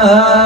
Hare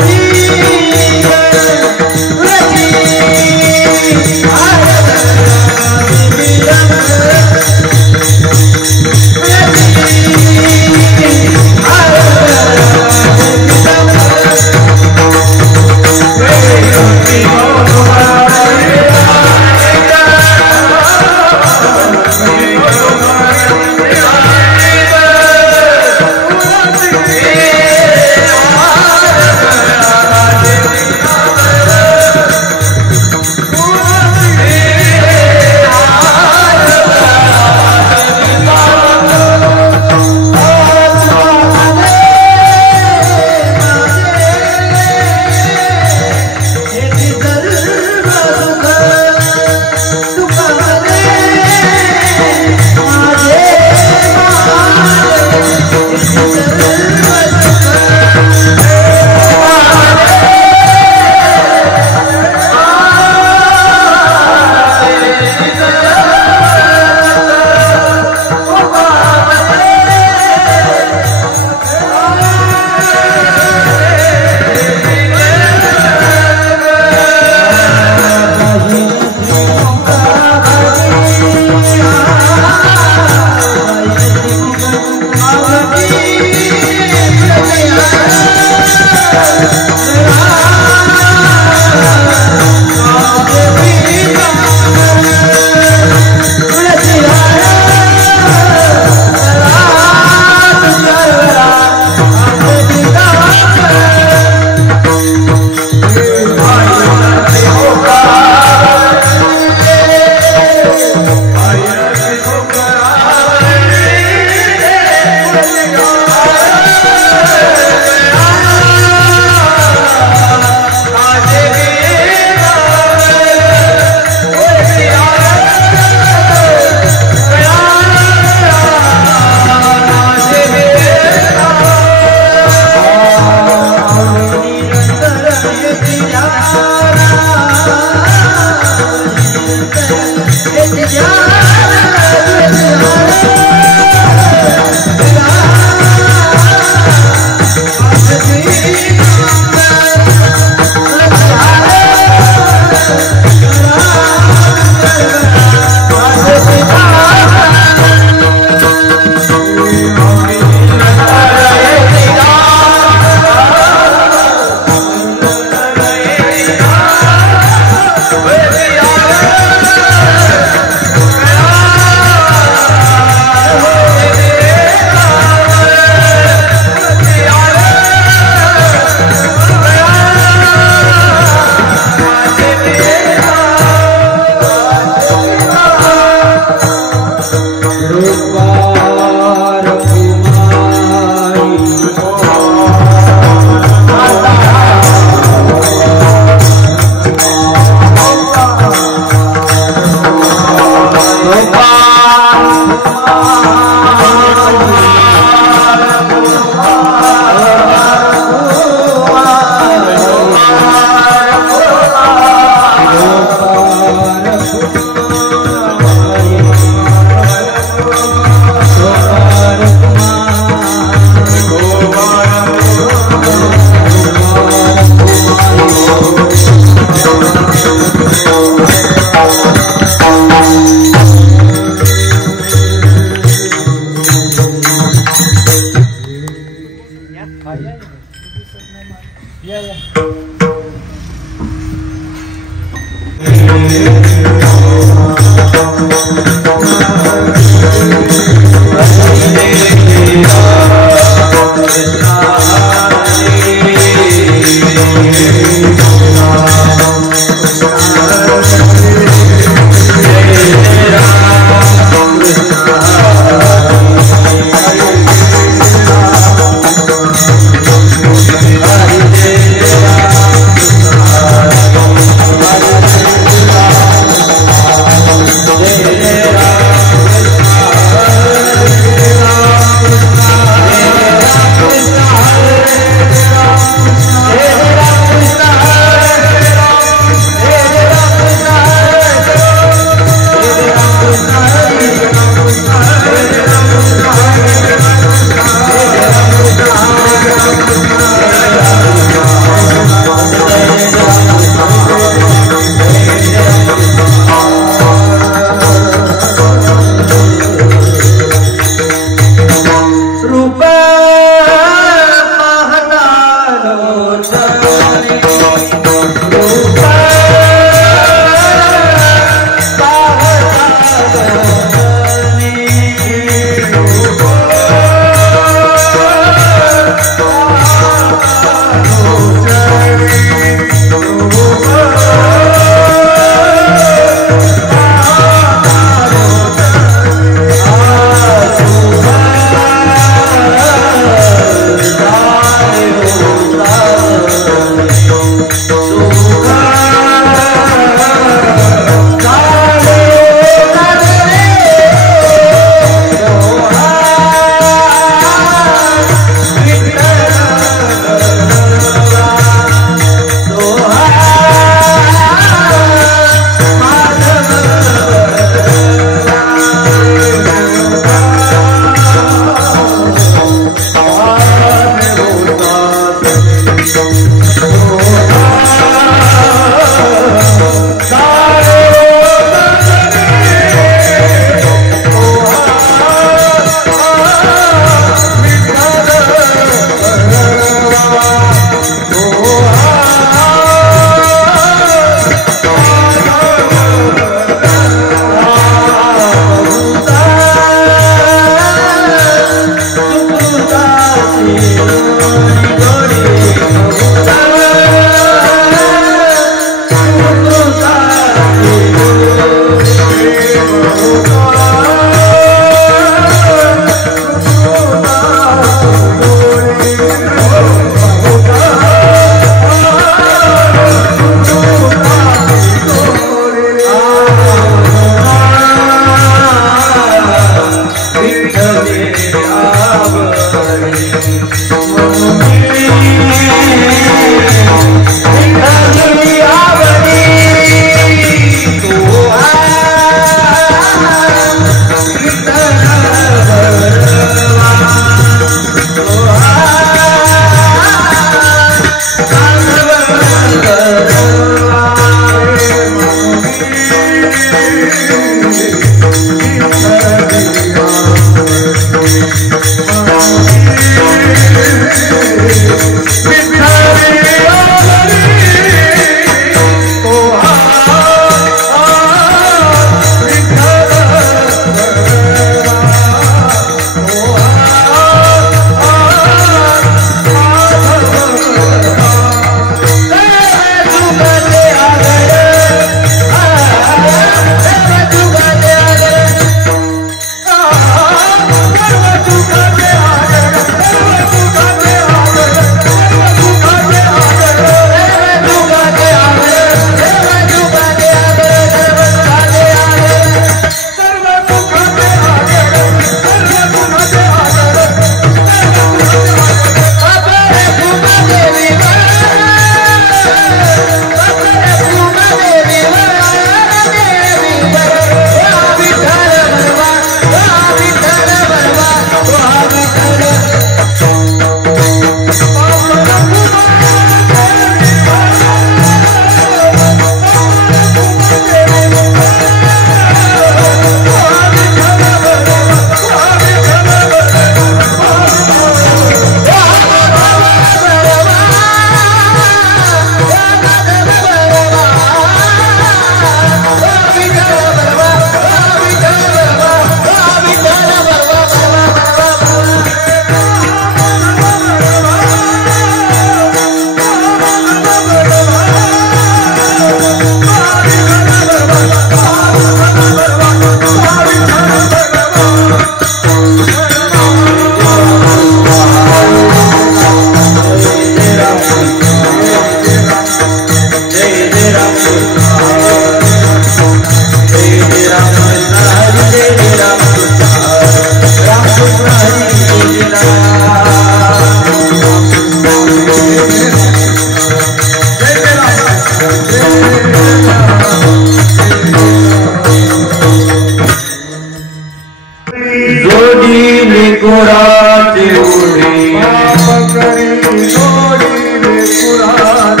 जोडी लेकुराचे ओढे बाप करी जोडी लेकुराचे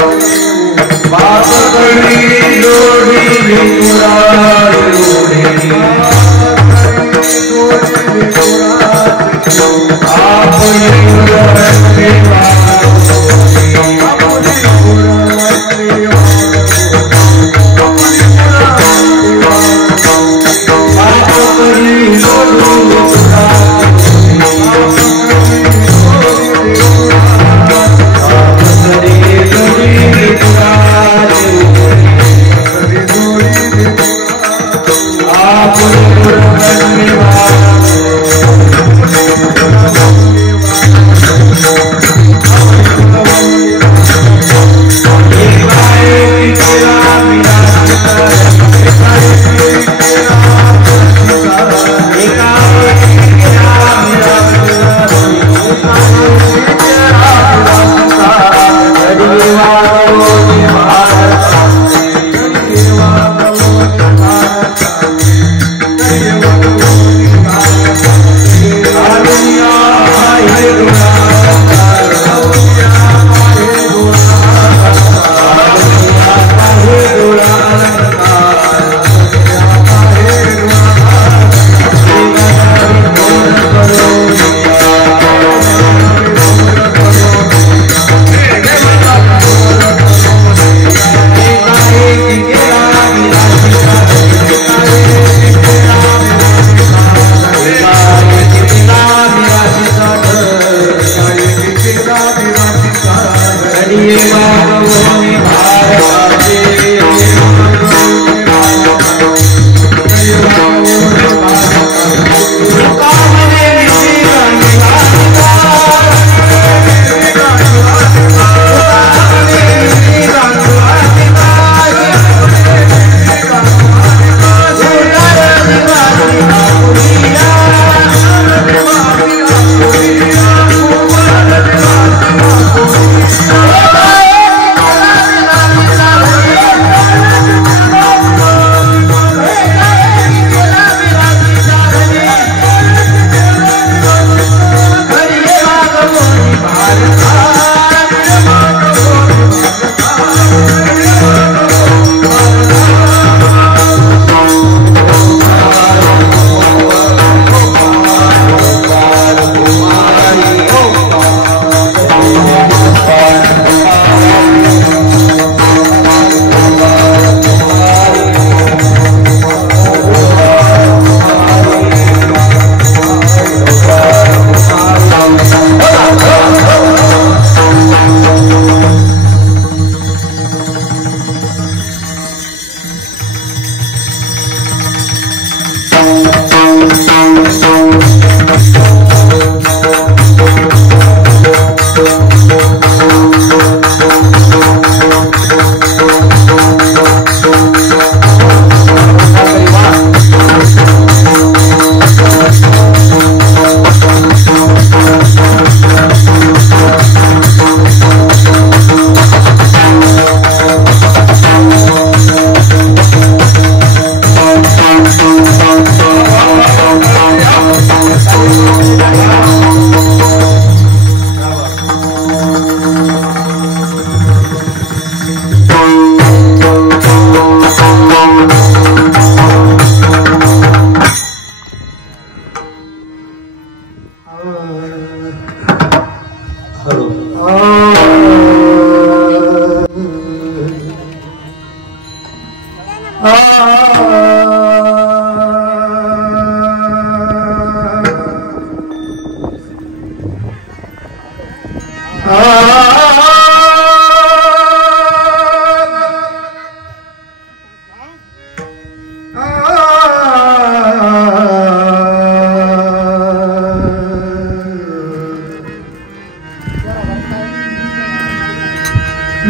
बाप करी जोडी लेकुराचे ओढे आपले गुरवंते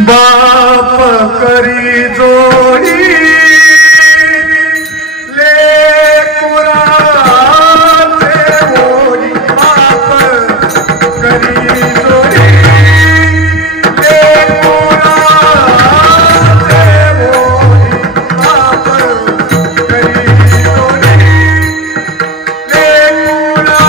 बाप करी जोडी लेकुराचे ओढी बाप करी जोडी लेकुराचे ओढी बाप करी जोडी लेकुरा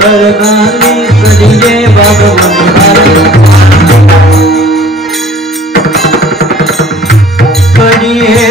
भरतानी कडिये भगवान कडिये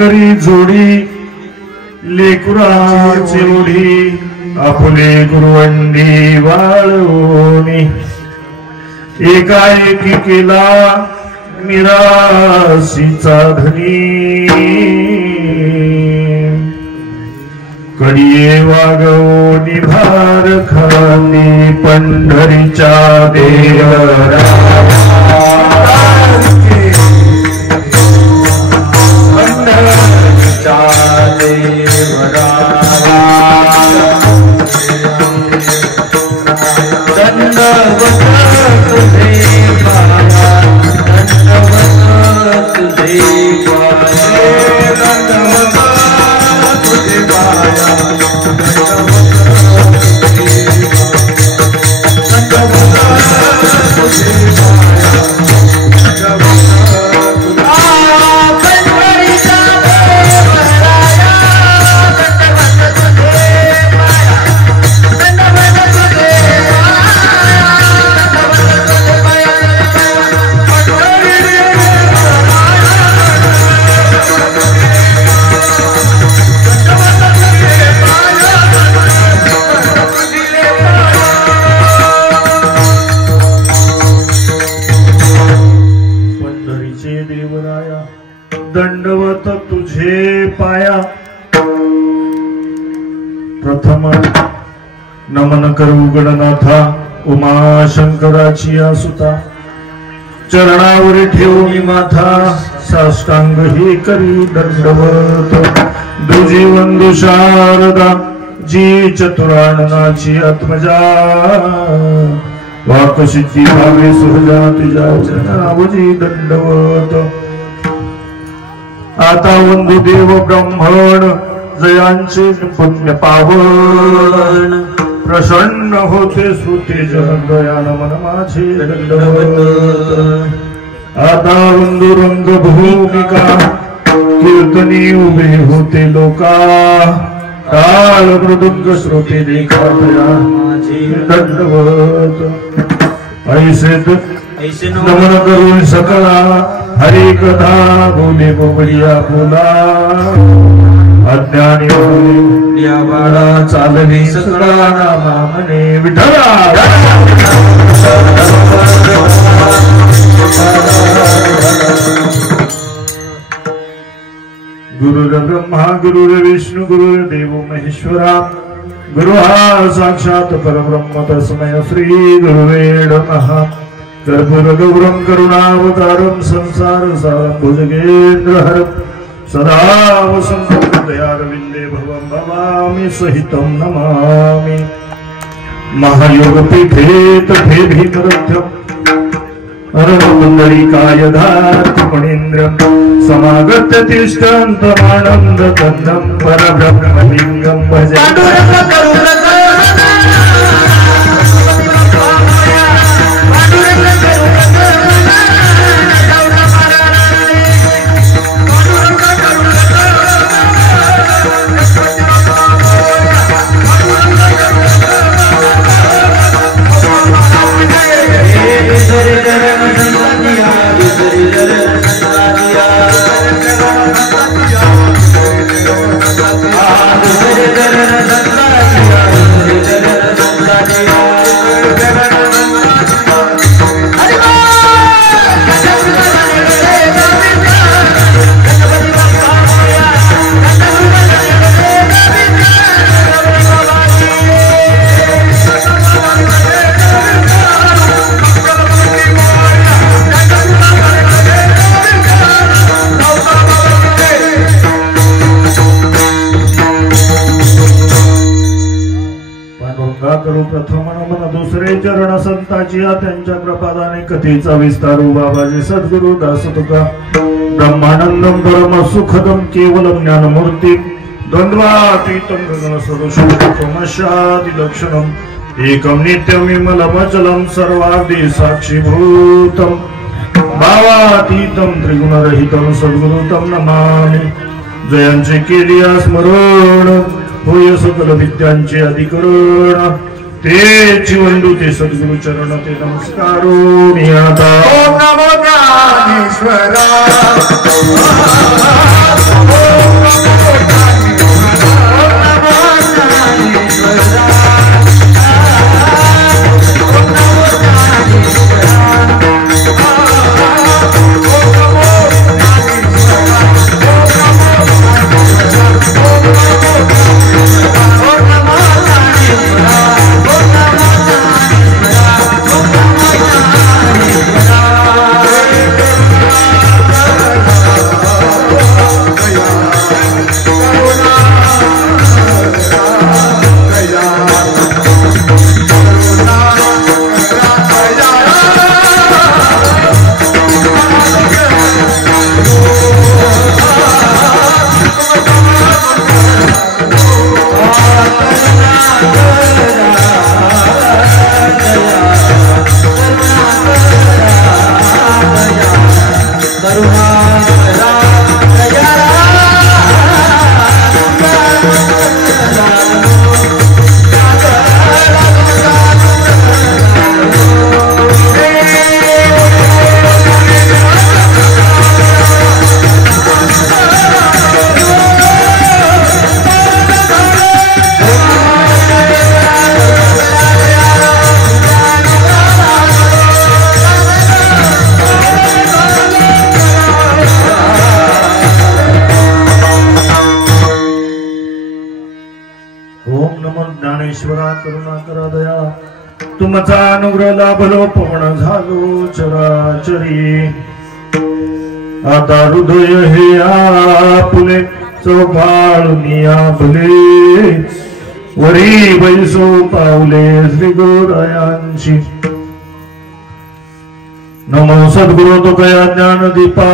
करी जोडी लेकुराची ओढी आपले गुरुवंडी वाळवणी एकाएकी केला मिरासीचा धनी कडिये वागवणी भार खाली पंढरीच्या देवरा दंडवत तुझे पाया प्रथम नमन करू गणनाथा उमाशंकराची सुता चरणावर ठेवून माथा साष्टांग ही करी दंडवत दुजी वंदू शारदा जी चतुराननाची आत्मजा वाकसिद्धी भावे सुहजा तुझ्या चरणावजी दंडवत आता वंदू देव ब्रह्मण जयांचे पुण्य पावन प्रसन्न होते श्रुती जन दयान मन माझे दंडवत आता वंदू रंग भूमिका कीर्तनी उभे होते लोका काळ मृदुंग श्रोते देखा दया दंडवत ऐसे नमन करून सकला हरी कथा बोले बोबडिया बोला अज्ञानी बोले या बाळा चालवी सकळा नामा मने विठला गुरुर ब्रह्मा गुरुर विष्णु गुरुर देव महेश्वरा गुरु हा साक्षात परब्रह्म तस्मै श्री गुरुवे नमः कर्पूर गौरम करुणावतारम संसार सारम भुजगेन्द्रहरम सदा वसंतं दयारविंदे भवं भवामि सहितं नमामि महायोगपीठे तथे भीमरथ्यम् अरवपुण्डरीकायधात्मणीन्द्रं समागत्य तिष्ठन्तमानन्दकन्दं परब्रह्मलिङ्गं भजे प्रथम नमन दुसरे चरण संताची त्यांच्या प्रपादाने कथेचा विस्तारू बाबाजी सद्गुरु दास तुका ब्रह्मानंदम परम सुखदम केवलम ज्ञानमूर्ती द्वंद्वातीतं गगन सदृशमशाति लक्षणम एकम नित्यम विमलमचलम सर्वादि साक्षीभूतम भावातीतं त्रिगुणरहितं सद्गुरुतं नमामि जयांचे केलिया स्मरण होय सकल विद्यांचे अधिकरण ते जीवंडू ते सद्गुरु चरण ते नमस्कारो मी आता ओम नमो ज्ञानेश्वरा करुणा करा दया तुमचा अनुग्रह लाभलो पवन झालो चराचरी आता हृदय हे आपुले चौफाळून आपले वरी बैसो पावले श्री गुरुरायांची नमो सद्गुरु तुकया ज्ञान दीपा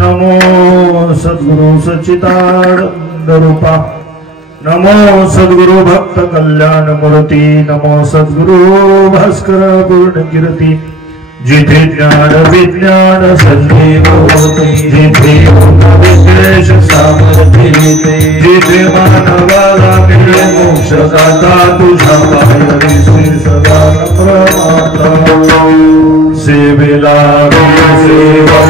नमो सद्गुरु सच्चिदानंद रूपा नमो सद्गुरु भक्त कल्याण मूर्ती नमो सद्गुरु भास्कर पूर्ण कीर्ती जिथे ज्ञान विज्ञान संजीव होते जिथे विशेष सामर्थ्य जिथे मानवाला मिळे मोक्ष दाता तुझ्या पायरी श्री सदा नम्र सेवेला सेवा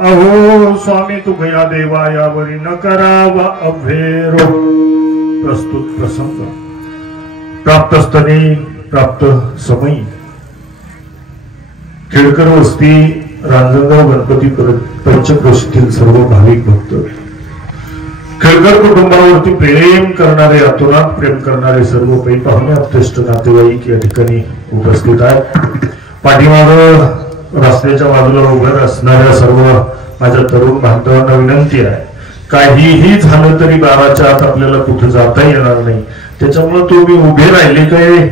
अहो स्वामी तुझ्या देवा यावरी न करावा अभेरो प्रस्तुत प्रसंग प्राप्त स्थळी प्राप्त समयी खेळकर वस्ती रांजणगाव गणपती पंचक्रोशीतील सर्व भाविक भक्त खेळकर कुटुंबावरती प्रेम करणारे अतोनात प्रेम करणारे सर्व पै पाहुणे अत्यष्ट नातेवाईक या ठिकाणी उपस्थित आहेत पाठीमागं रस्त्याच्या बाजूला उभे असणाऱ्या सर्व माझ्या तरुण बांधवांना विनंती आहे काहीही झालं तरी 12च्या आत आपल्याला कुठे जाता येणार नाही त्याच्यामुळे तुम्ही उभे राहिले काय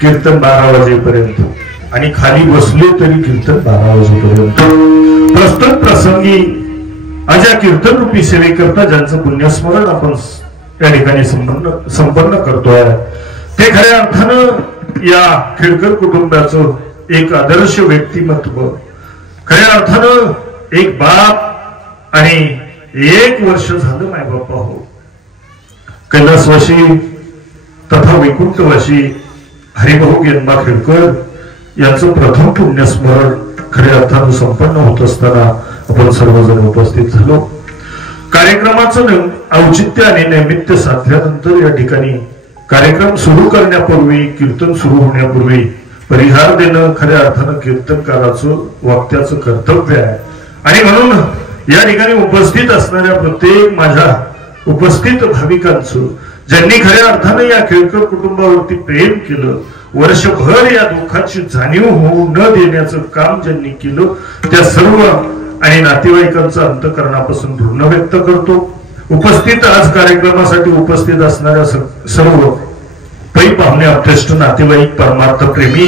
कीर्तन 12 वाजेपर्यंत आणि खाली बसले तरी कीर्तन 12 वाजेपर्यंत प्रस्तुत प्रसंगी अशा कीर्तन रूपी सेवेकरता ज्यांचं पुण्यस्मरण आपण या ठिकाणी संपन्न करतोय ते खऱ्या अर्थानं या खेळकर कुटुंबाचं एक आदर्श व्यक्तिमत्व खऱ्या अर्थानं एक बाप आणि 1 वर्ष झालं माय बाप्पा हो कैलासवासी तथा वैकुंठवासी हरिभाऊ गेनबा खेळकर यांचं प्रथम पुण्यस्मरण खऱ्या अर्थानं संपन्न होत असताना आपण सर्वजण उपस्थित झालो कार्यक्रमाचं औचित्य आणि नैमित्य साधल्यानंतर या ठिकाणी कार्यक्रम सुरू करण्यापूर्वी कीर्तन सुरू होण्यापूर्वी परिहार देणं खऱ्या अर्थानं कीर्तनकाराचं वक्त्याचं कर्तव्य आहे आणि म्हणून या ठिकाणी उपस्थित असणाऱ्या प्रत्येक माझ्या उपस्थित भाविकांचं ज्यांनी खऱ्या अर्थानं या खेळकर कुटुंबावरती प्रेम केलं वर्षभर या दुःखाची जाणीव होऊ न देण्याचं काम ज्यांनी केलं त्या सर्व आणि नातेवाईकांचं अंतःकरणापासून ऋण व्यक्त करतो उपस्थित आज कार्यक्रमासाठी उपस्थित असणाऱ्या सर्व पै पाहुणे अत्यष्ट नातेवाईक परमार्थ प्रेमी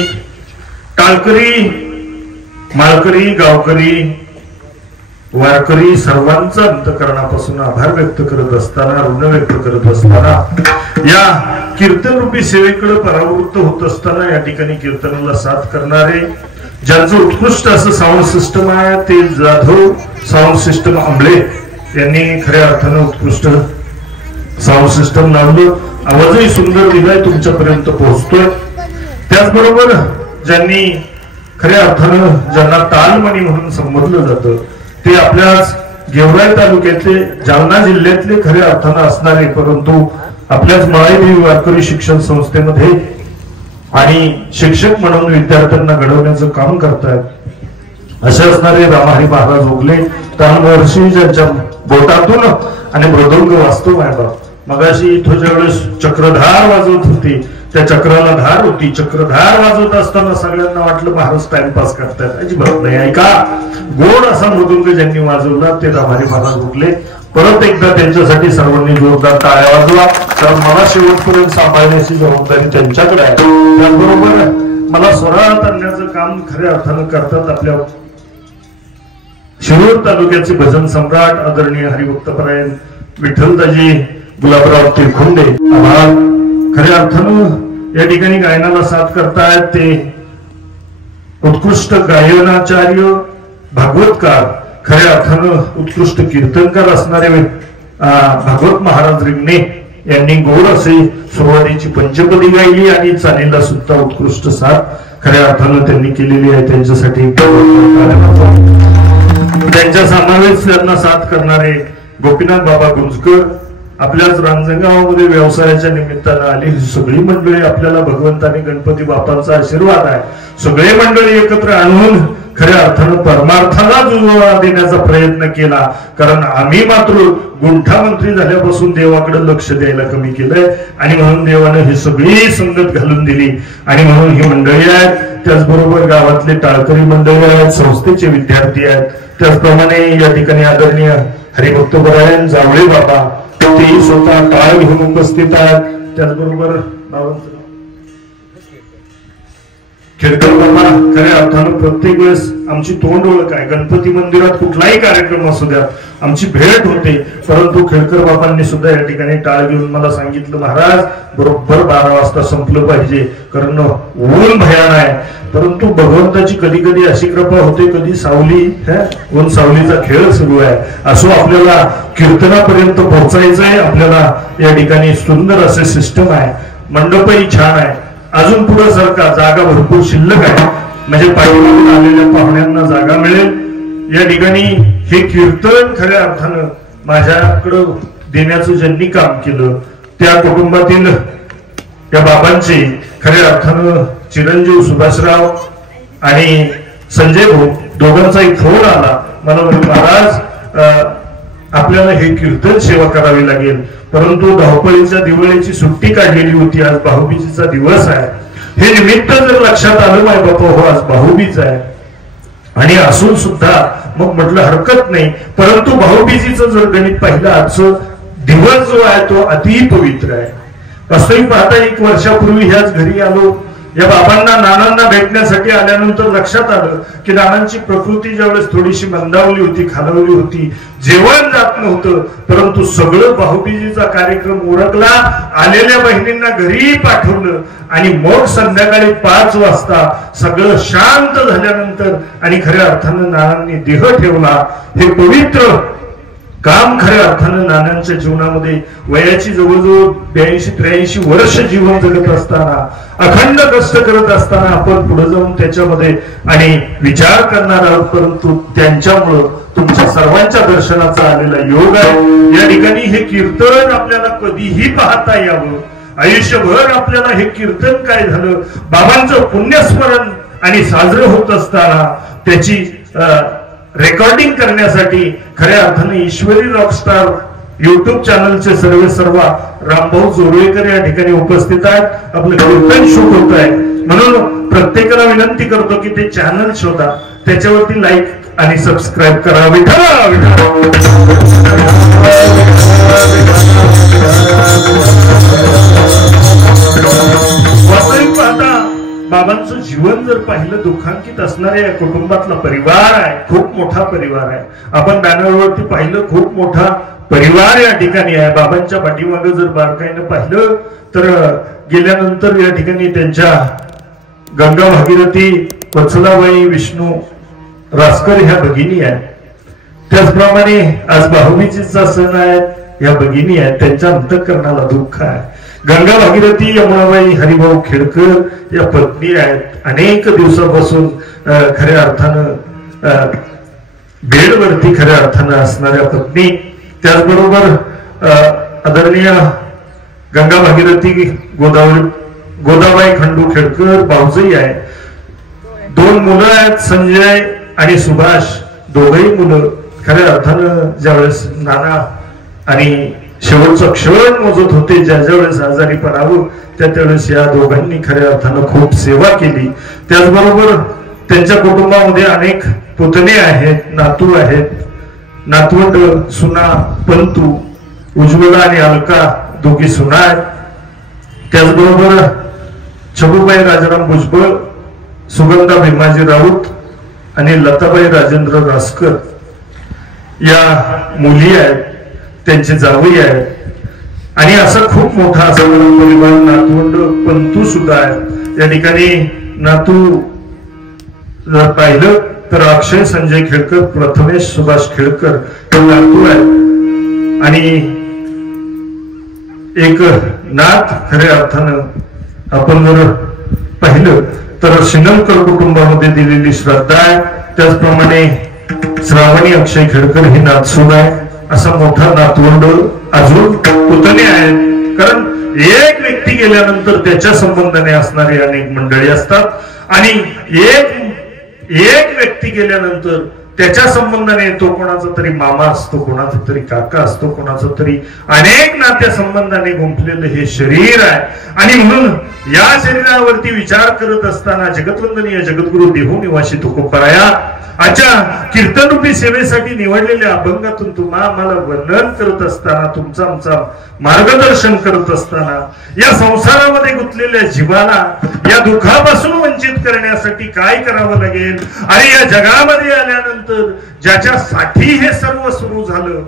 टाळकरी माळकरी गावकरी वारकरी सर्वांचा अंतःकरणापासून आभार व्यक्त करत असताना ऋण व्यक्त करत असताना या कीर्तन रूपी सेवेकडे परावृत्त होत असताना या ठिकाणी कीर्तनाला साथ करणारे ज्यांचं उत्कृष्ट असं साऊंड सिस्टम आहे ते जाधव साऊंड सिस्टम आंबळे यांनी खऱ्या अर्थानं उत्कृष्ट साऊंड सिस्टम लावलं आवाजही सुंदर दिलाय तुमच्यापर्यंत पोहोचतोय त्याचबरोबर ज्यांनी खऱ्या अर्थानं ज्यांना तालमणी म्हणून संबोधलं जातं ते आपल्याच गेवराई तालुक्यातले जालना जिल्ह्यातले खऱ्या अर्थानं असणारे परंतु आपल्याच मळाईदेवी वारकरी शिक्षण संस्थेमध्ये आणि शिक्षक म्हणून विद्यार्थ्यांना घडवण्याचं काम करतायत असे असणारे रामहरी महाराज उगले वर्षी ज्यांच्या बोटातून आणि मृदुंग वास्तव आहे. मगाशी तुझ्या वेळेस चक्रधार वाजवत होती, त्या चक्राला धार होती. चक्रधार वाजवत असताना सगळ्यांना वाटलं महाराज टाइमपास करतायत. अजिबात नाही. ऐका, गोड असा मृदुंग ज्यांनी वाजवला ते रामहरी महाराज उगले. परत एकदा त्यांच्यासाठी सर्वांनी जोरदार टाळ्या वाजवा. तर मला शेवटपर्यंत सांभाळण्याची जबाबदारी त्यांच्याकडे आहे. त्याचबरोबर मला स्वरात आणण्याचं काम खऱ्या अर्थानं करतात आपल्या शिरूर तालुक्याचे भजन सम्राट आदरणीय हरिभक्तपरायण विठ्ठलदाजी गुलाबराव तिरखुंडे. आभार. खऱ्या अर्थानं या ठिकाणी गायनाला साथ करतायत ते उत्कृष्ट गायनाचार्य भागवतकार, खऱ्या अर्थानं उत्कृष्ट कीर्तनकार असणारे भागवत महाराज रिंगणे यांनी गोड असे सुरुवातीची पंचपदी गायली आणि चालीला सुद्धा उत्कृष्ट साथ खऱ्या अर्थानं त्यांनी केलेली आहे. त्यांच्यासाठी त्यांच्या समावेश त्यांना साथ करणारे गोपीनाथ बाबा गुंजकर, आपल्याच रांजणगावामध्ये व्यवसायाच्या निमित्तानं आली ही सगळी मंडळी, आपल्याला भगवंताने गणपती बाप्पांचा आशीर्वाद आहे. सगळे मंडळी एकत्र आणून खऱ्या अर्थानं परमार्थाला जुळवा देण्याचा प्रयत्न केला. कारण आम्ही मात्र गुंठा मंत्री झाल्यापासून देवाकडे लक्ष द्यायला कमी केलंय आणि म्हणून देवानं ही सगळी संगत घालून दिली आणि म्हणून ही मंडळी आहेत. त्याचबरोबर गावातले टाळकरी मंडळी आहेत, संस्थेचे विद्यार्थी आहेत. त्याचप्रमाणे या ठिकाणी आदरणीय हरिभक्तपरायण जावळे बाबा ते स्वतः टाळ घेऊन उपस्थित आहेत. त्याचबरोबर खेडकर बाबा खऱ्या अर्थानं प्रत्येक वेळेस आमची तोंड ओळख आहे. गणपती मंदिरात कुठलाही कार्यक्रम असू द्या आमची भेट होते. परंतु खेडकर बाबांनी सुद्धा या ठिकाणी टाळ घेऊन मला सांगितलं, महाराज बरोबर 12 वाजता संपलं पाहिजे कारण ऊन भयान आहे. परंतु भगवंताची कधी कधी अशी कृपा होते, कधी सावली ऊन सावलीचा खेळ सुरू आहे. असो आपल्याला कीर्तनापर्यंत पोहोचायचंय. आपल्याला या ठिकाणी सुंदर असे सिस्टम आहे, मंडपही छान आहे. अजून पुढे सारखा जागा भरपूर शिल्लक आहे, म्हणजे पाठीमागून आलेल्या पाहुण्यांना जागा मिळेल. या ठिकाणी हे कीर्तन खऱ्या अर्थानं माझ्याकडं देण्याचं ज्यांनी काम केलं त्या कुटुंबातील त्या बाबांचे खऱ्या अर्थानं चिरंजीव सुभाषराव आणि संजय भाऊ दोघांचाही फोन आला. मला म्हणजे महाराज आपल्याला हे कीर्तन सेवा करावी लागेल, परंतु धावपळीच्या दिवाळीची सुट्टी काढलेली होती. आज भाऊबीजेचा दिवस आहे. हे निमित्त जर लक्षात आलं माय बापा हो आज भाऊबीज आहे आणि असून सुद्धा मग म्हटलं हरकत नाही. परंतु भाऊबीजेचं जर गणित पाहिलं आजचं दिवस जो आहे तो अति पवित्र आहे. वास्तविक पाहता 1 वर्षापूर्वी ह्याच घरी आलो. या बाबांना नानांना भेटण्यासाठी आल्यानंतर लक्षात आलं की नानांची प्रकृती ज्यावेळेस थोडीशी मंदावली होती, खालावली होती, जेवण जात नव्हतं. परंतु सगळं भाऊबीजेचा कार्यक्रम उरकला, आलेल्या बहिणींना घरी पाठवलं आणि मग संध्याकाळी 5 वाजता सगळं शांत झाल्यानंतर आणि खऱ्या अर्थानं नानांनी देह ठेवला. हे पवित्र काम खऱ्या अर्थानं नानांच्या जीवनामध्ये वयाची जवळजवळ 82-83 वर्ष जीवन जगत असताना, अखंड कष्ट करत असताना आपण पुढे जाऊन त्याच्यामध्ये आणि विचार करणार आहोत. परंतु त्यांच्यामुळं तुमच्या सर्वांच्या दर्शनाचा आलेला योग आहे. या ठिकाणी हे कीर्तन आपल्याला कधीही पाहता यावं. आयुष्यभर आपल्याला हे कीर्तन काय झालं, बाबांचं पुण्यस्मरण आणि साजरं होत असताना त्याची रेकॉर्डिंग करण्यासाठी खऱ्या अर्थाने ईश्वरी रॉकस्टार युट्यूब चॅनलचे सर्व रामभाऊ जोरवेकर या ठिकाणी उपस्थित आहेत. आपलं कीर्तन शूट होत आहे म्हणून प्रत्येकाला विनंती करतो की ते चॅनल शोधा, त्याच्यावरती लाईक आणि सबस्क्राईब करा. वास्तविक पाहता बाबांचं जीवन जर पाहिलं दुःखांकित असणाऱ्या या कुटुंबातला परिवार आहे, खूप मोठा परिवार आहे. आपण बॅनरवरती पाहिलं खूप मोठा परिवार या ठिकाणी आहे. बाबांच्या पाठीमागे जर बारकाईनं पाहिलं तर गेल्यानंतर या ठिकाणी त्यांच्या गंगा भागीरथी वत्सलाबाई विष्णू रासकर ह्या भगिनी आहेत. त्याचप्रमाणे आज भाऊबीजेचा सण आहे, ह्या भगिनी आहेत. त्यांच्या अंतःकरणाला दुःख आहे. गंगा भागीरथी यमुनाबाई हरिभाऊ खेडकर या पत्नी आहेत. अनेक दिवसापासून खऱ्या अर्थानं बेडवरती खऱ्या अर्थानं असणाऱ्या पत्नी. त्याचबरोबर आदरणीय गंगा भागीरथी गोदाबाई खंडू खेडकर भाऊजई आहे. 2 मुलं आहेत, संजय आणि सुभाष दोघही मुलं खऱ्या अर्थानं ज्यावेळेस नाना आणि शेवटचा क्षण मोजत होते, ज्या वेळेस आजारी पडावं त्यावेळेस या दोघांनी खऱ्या अर्थानं खूप सेवा केली. त्याचबरोबर त्यांच्या कुटुंबामध्ये अनेक पुतणे आहेत, नातू आहेत, नातवंड सुना पंतू, उज्ज्वला आणि अलका दोघी सुना आहेत. त्याचबरोबर छबूबाई राजाराम भुजबळ, सुगंधा भीमाजी राऊत आणि लताबाई राजेंद्र रासकर या मुली आहेत, त्यांचे जावई आहेत. आणि असा खूप मोठा असा परिवार, नातवंड पंतू सुद्धा आहे. या ठिकाणी नातू जर पाहिलं तर अक्षय संजय खेळकर, प्रथमेश सुभाष खेळकर हे नातू आहेत. आणि एक नात खऱ्या अर्थानं आपण जर पाहिलं तर शिनमकर कुटुंबामध्ये दिलेली श्रद्धा आहे. त्याचप्रमाणे श्रावणी अक्षय खेळकर ही नातसून आहे. असा मोठा नातवंड अजून पुतणे आहेत. कारण एक व्यक्ती गेल्यानंतर त्याच्या संबंधाने असणारी अनेक मंडळी असतात आणि एक व्यक्ती गेल्यानंतर त्याच्या संबंधाने तो कोणाचा तरी मामा असतो, कोणाचा तरी काका असतो, कोणाचा तरी अनेक नात्या संबंधाने गुंफलेलं हे शरीर आहे. आणि म्हणून या शरीरावरती विचार करत असताना जगतवंदनीय जगद्गुरु देहू निवासी तुकोबराया आजच्या कीर्तनरूपी सेवेसाठी निवडलेल्या अभंगातून तुम्हा आम्हाला वर्णन करत असताना, तुमचा आमचा मार्गदर्शन करत असताना, या संसारामध्ये गुंतलेल्या जीवाला या दुःखापासून वंचित करण्यासाठी काय करावं लागेल आणि या जगामध्ये आल्यानंतर ज्याच्यासाठी हे सर्व सुरू झालं,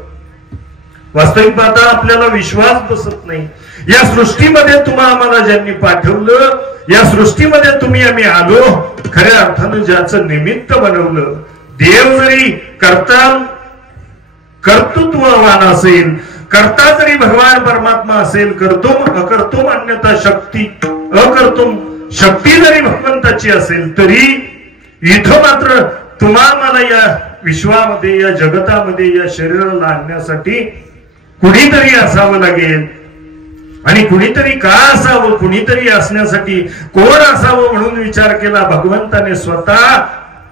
वास्तविक पाहता आपल्याला विश्वास बसत नाही. या सृष्टीमध्ये तुम्हा आम्हाला ज्यांनी पाठवलं, या सृष्टीमध्ये तुम्ही आम्ही आलो, खऱ्या अर्थानं ज्याचं निमित्त बनवलं, देव जरी कर्तृत्ववान असेल, कर्ता जरी भगवान परमात्मा असेल, अकर्तुम अन्यथा शक्ती, अकर्तुम शक्ती जरी भगवंताची असेल, तरी इथं मात्र तुम्हा मला या विश्वामध्ये, या जगतामध्ये, या शरीराला आणण्यासाठी कुणीतरी असावं लागेल. आणि कुणीतरी का असावं, कुणीतरी असण्यासाठी कोण असावं म्हणून विचार केला. भगवंताने स्वतः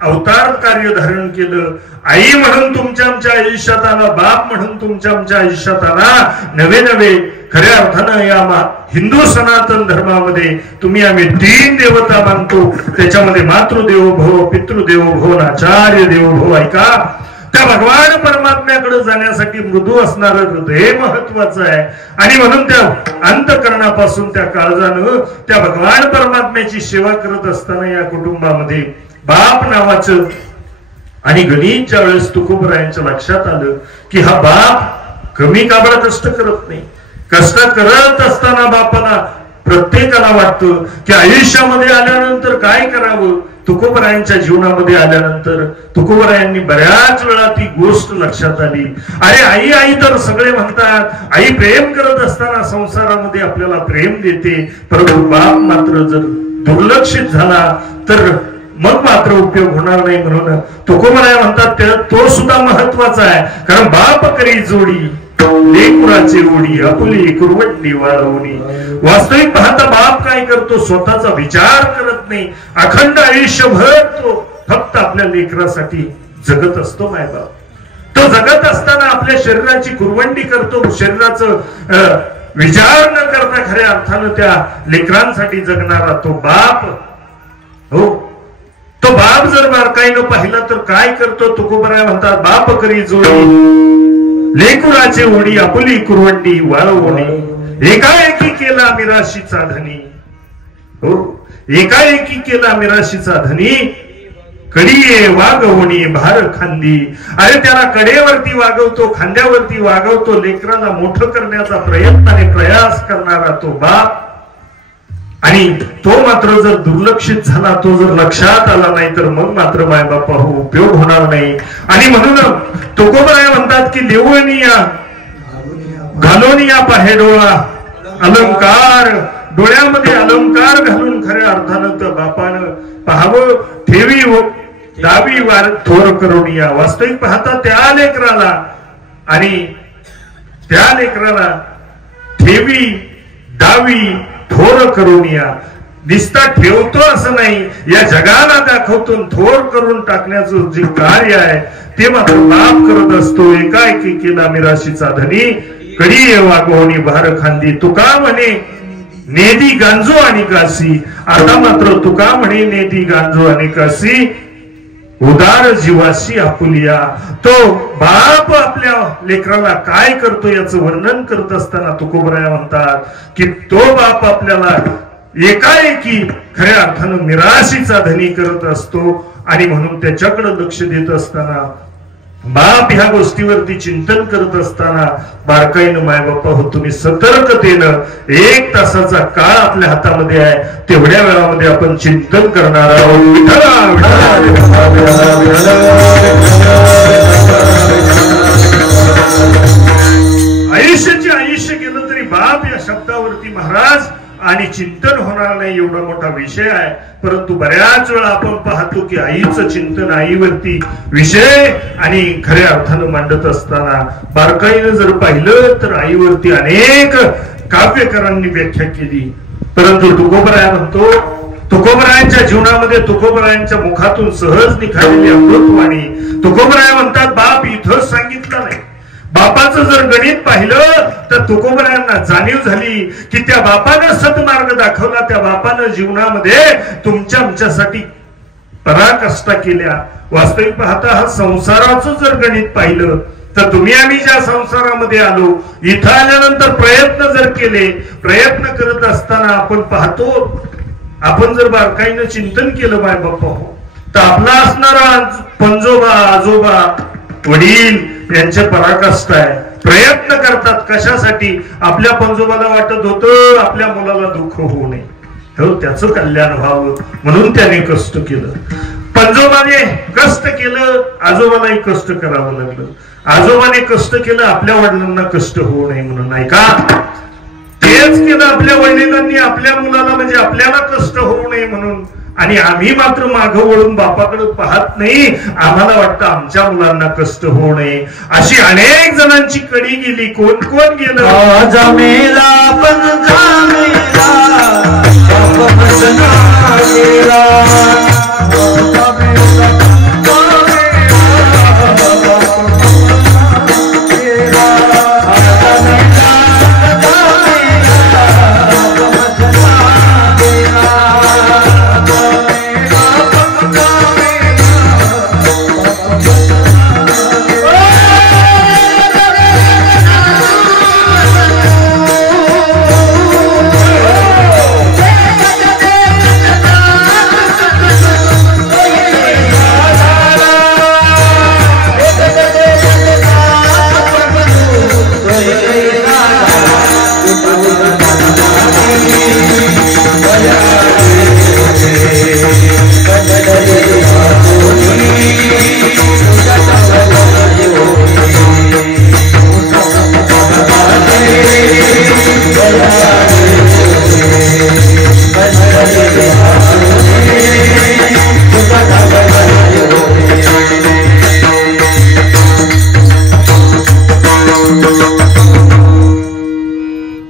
अवतार कार्य धारण केलं. आई म्हणून तुमच्या आमच्या आयुष्यात आला, बाप म्हणून तुमच्या आमच्या आयुष्यात आला. नवे नवे खऱ्या अर्थानं या हिंदू सनातन धर्मामध्ये तुम्ही आम्ही 3 देवता मानतो. त्याच्यामध्ये मातृदेवो भव, पितृदेवो भव, आचार्य देवो भव. ऐका, त्या भगवान परमात्म्याकडे जाण्यासाठी मृदू असणारं हृदय महत्वाचं आहे. आणि म्हणून त्या अंतःकरणापासून, त्या काळजानं त्या भगवान परमात्म्याची सेवा करत असताना या कुटुंबामध्ये बाप नावाचं, आणि गणितच्या वेळेस तुकोबरायांच्या लक्षात आलं की हा बाप कमी काबड कष्ट करत नाही. कष्ट करत असताना बापाला प्रत्येकाला वाटतं की आयुष्यामध्ये आल्यानंतर काय करावं. तुकोबरायांच्या जीवनामध्ये आल्यानंतर तुकोबरायांनी बऱ्याच वेळा ती गोष्ट लक्षात आली. अरे आई आई तर सगळे म्हणतात, आई प्रेम करत असताना संसारामध्ये आपल्याला प्रेम देते, परंतु बाप मात्र जर दुर्लक्षित झाला तर मग मात्र उपयोग होणार नाही. म्हणून तुकोबराया म्हणतात तो सुद्धा महत्वाचा आहे. कारण बाप करी जोडी, लेकुराचे ओढी, आपुली कुरवंडी वाळवणी. वास्तविक पाहता बाप काय करतो, स्वतःचा विचार करत नाही. अखंड आयुष्यभर तो फक्त आपल्या लेकरासाठी जगत असतो. मायबाप तो जगत असताना आपल्या शरीराची कुरवंडी करतो, शरीराचं विचार न करता खऱ्या अर्थानं त्या लेकरांसाठी जगणारा तो बाप. हो, तो बाप जर बारकाईनं पाहिला तर काय करतो. तुकोबराया म्हणतात बाप करी जोडी, लेकुराचे ओढी, आपुली कुरवंडी वाळवणी. एकाएकी केला मिराशीचा धनी. हो, एकाएकी केला मिराशीचा धनी, कडिये वागवणी भार खांदी. अरे त्याला कडेवरती वागवतो, खांद्यावरती वागवतो. लेकराला मोठं करण्याचा प्रयत्न आणि प्रयास करणारा तो बाप. आणि तो मात्र जर दुर्लक्षित झाला, तो जर लक्षात आला नाही तर मग मात्र मायबापा उपयोग होणार नाही. आणि म्हणून तुकोबराया म्हणतात की देवनिया घालोनिया पाहे डोळा अलंकार, डोळ्यामध्ये अलंकार घालून खऱ्या अर्थानं तर बापानं पाहावं. ठेवी दावी वार थोर करुनिया. वास्तविक पाहता त्या लेकराला आणि त्या लेकराला ठेवी दावी थोर करुनिया. दिसता ठेवतो असं नाही, या जगाला दाखवतो, थोर करून टाकण्याचं जे कार्य आहे ते मात्र बाप करत असतो. एकाएकी केला मिराशीचा धनी, कडी ये वागवणी भार खांदी. तुका म्हणे नेदी गांजो आणि कासी. आता मात्र तुका म्हणे नेदी गांजो आणि कासी. उदार जीवाशी आपुलिया. तो बाप आपल्या लेकराला काय करतो याचं वर्णन करत असताना तुकोबराया म्हणतात की तो बाप आपल्याला एकाएकी खऱ्या अर्थानं मिराशीचा धनी करत असतो. आणि म्हणून त्याच्याकडे लक्ष देत असताना, बाप ह्या गोष्टीवरती चिंतन करत असताना बारकाईनं माय बाप्पा हो तुम्ही सतर्कतेनं 1 तासाचा काळ आपल्या हातामध्ये आहे, तेवढ्या वेळामध्ये आपण चिंतन करणार आहोत. आयुष्याचे आयुष्य गेलं तरी बाप या शब्दावरती महाराज आणि चिंतन होणार नाही एवढा मोठा विषय आहे. परंतु बऱ्याच वेळा आपण पाहतो की आईचं चिंतन, आईवरती विषय आणि खऱ्या अर्थानं मांडत असताना बारकाईनं जर पाहिलं तर आईवरती अनेक काव्यकारांनी व्याख्या केली. परंतु तुकोबराया म्हणतो, तुकोबरायांच्या जीवनामध्ये तुकोबरायांच्या मुखातून सहज निघालेली अमृतवाणी. तुकोबराया म्हणतात बाप इथंच सांगितलं नाही. बापाचं जर गणित पाहिलं तर तुकोबरायांना जाणीव झाली की त्या बापानं सद्मार्ग दाखवला, त्या बापानं जीवनामध्ये तुमच्या आमच्यासाठी पराकाष्ठा केल्या. वास्तविक पाहता हा संसाराचं जर गणित पाहिलं तर तुम्ही आम्ही ज्या संसारामध्ये आलो, इथं आल्यानंतर प्रयत्न जर केले, प्रयत्न करत असताना आपण पाहतो, आपण जर बारकाईनं चिंतन केलं माय बाप्पा हो, तर आपला असणारा पंजोबा, आजोबा, वडील यांचे पराकाष्ठा आहे. प्रयत्न करतात कशासाठी? आपल्या पंजोबाला वाटत होतं आपल्या मुलाला दुःख होऊ नये, हो त्याचं कल्याण व्हावं म्हणून त्याने कष्ट केलं. पंजोबाने कष्ट केलं, आजोबालाही कष्ट करावं लागलं. आजोबाने कष्ट केलं आपल्या वडिलांना कष्ट होऊ नये म्हणून, नाही का? तेच केलं आपल्या वडिलांनी आपल्या मुलाला, म्हणजे आपल्याला कष्ट होऊ नये म्हणून. आणि आम्ही मात्र मागं वळून बापाकडे पाहत नाही, आम्हाला वाटतं आमच्या मुलांना कष्ट होऊ नये. अशी अनेक जणांची कडी गेली. कोण कोण गेलं?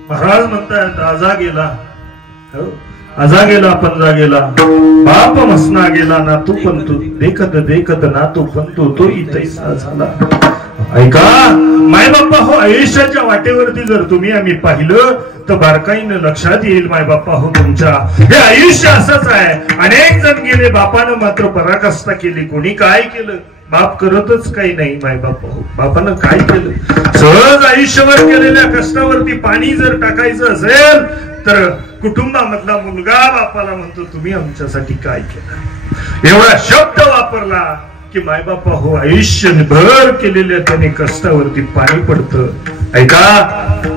महाराज म्हणतात आजा गेला, आजा गेला पंजा गेला, बाप मसना गेला ना तू पण तू देखत देखत ना तू पण तू तो इथैसा झाला. ऐका माय बाप्पा हो, आयुष्याच्या वाटेवरती जर तुम्ही आम्ही पाहिलं तर बारकाईनं लक्षात येईल माय बाप्पा हो तुमच्या हे आयुष्य असंच आहे. अनेक जण गेले, बापानं मात्र पराकाष्ठा केली. कोणी काय केलं? बाप करतच काही नाही माय बाप्पा हो. बापानं काय केलं? सहज आयुष्यभर केलेल्या कष्टावरती पाणी जर टाकायचं असेल तर कुटुंबामधला मुलगा बापाला म्हणतो तुम्ही आमच्यासाठी काय केलं? एवढा शब्द वापरला की माय बाप्पा हो आयुष्यभर केलेल्या त्याने कष्टावरती पाणी पडतं. ऐका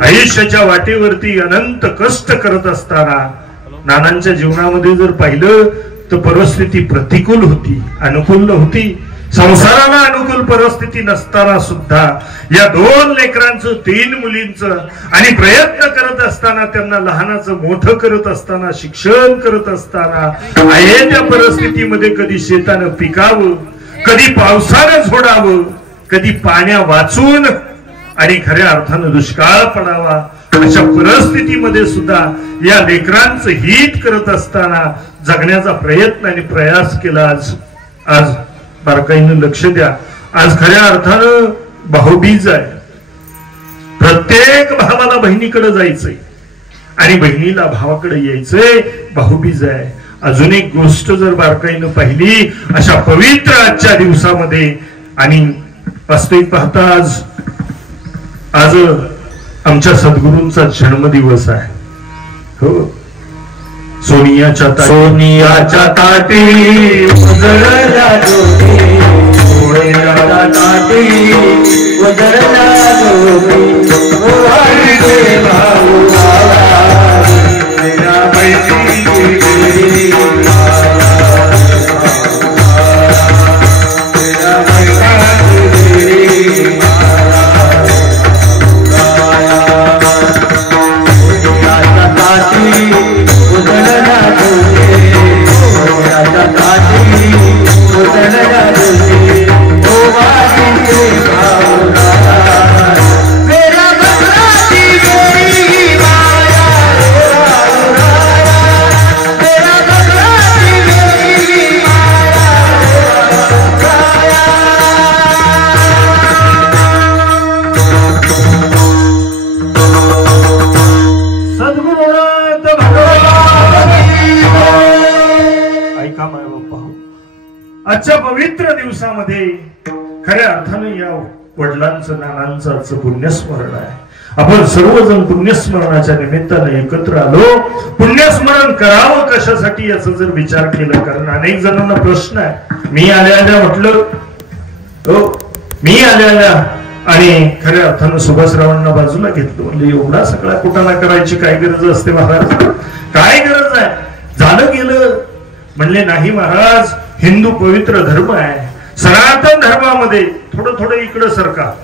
आयुष्याच्या वाटेवरती अनंत कष्ट करत असताना नानांच्या जीवनामध्ये जर पाहिलं तर परिस्थिती प्रतिकूल होती, अनुकूल नव्हती. संसाराला अनुकूल परिस्थिती नसताना सुद्धा या 2 लेकरांचं 3 मुलींचं आणि प्रयत्न करत असताना, त्यांना लहानाचं मोठं करत असताना, शिक्षण करत असताना आहे त्या परिस्थितीमध्ये कधी शेतानं पिकावं, कधी पावसानं झोडावं, कधी पाण्या वाचून आणि खऱ्या अर्थानं दुष्काळ पडावा. अशा परिस्थितीमध्ये सुद्धा या लेकरांचं हित करत असताना जगण्याचा प्रयत्न आणि प्रयास केला. आज बारकाईनं लक्ष द्या. आज खऱ्या अर्थानं भाऊबीज आहे. प्रत्येक भावाला बहिणीकडे जायचंय आणि बहिणीला भावाकडे यायचंय. भाऊबीज आहे. अजून एक गोष्ट जर बारकाईनं पाहिली अशा पवित्र आजच्या दिवसामध्ये आणि वास्तविक पाहता आज आमच्या सद्गुरूंचा जन्मदिवस आहे. हो, सोनियाच्या ताटी उजळला ज्योती, सोनियाच्या ताटी उजळला ज्योती, ओ वाढते भाऊ भावा, तेरा मैत्री गेली तेरा मैत्री गेली सोनियाच्या ताटी उजळला ज्योती, सोनियाच्या ताटी उजळला ज्योती, ओ वाढते भाऊ भावा, मेरा बकराची मेरी माया, मेरा बकराची मेरी सद्गुरुनाथ भगवान ऐका माय बाप्पा. आजच्या पवित्र दिवसामध्ये खऱ्या अर्थानं या वडिलांचं नानांचं आजचं पुण्यस्मरण आहे. आपण सर्वजण पुण्यस्मरणाच्या निमित्तानं एकत्र आलो. पुण्यस्मरण करावं कशासाठी याचा जर विचार केला, कारण अनेक जणांना प्रश्न आहे. मी आल्या म्हटलं, हो मी आल्या आणि खऱ्या अर्थानं सुभाषरावांना बाजूला घेतलं. म्हणजे एवढा सगळा कुटाणा करायची काय गरज असते महाराज? काय गरज आहे? झालं गेलं. म्हणले नाही महाराज, हिंदू पवित्र धर्म आहे. सनातन धर्मामध्ये थोडं इकडं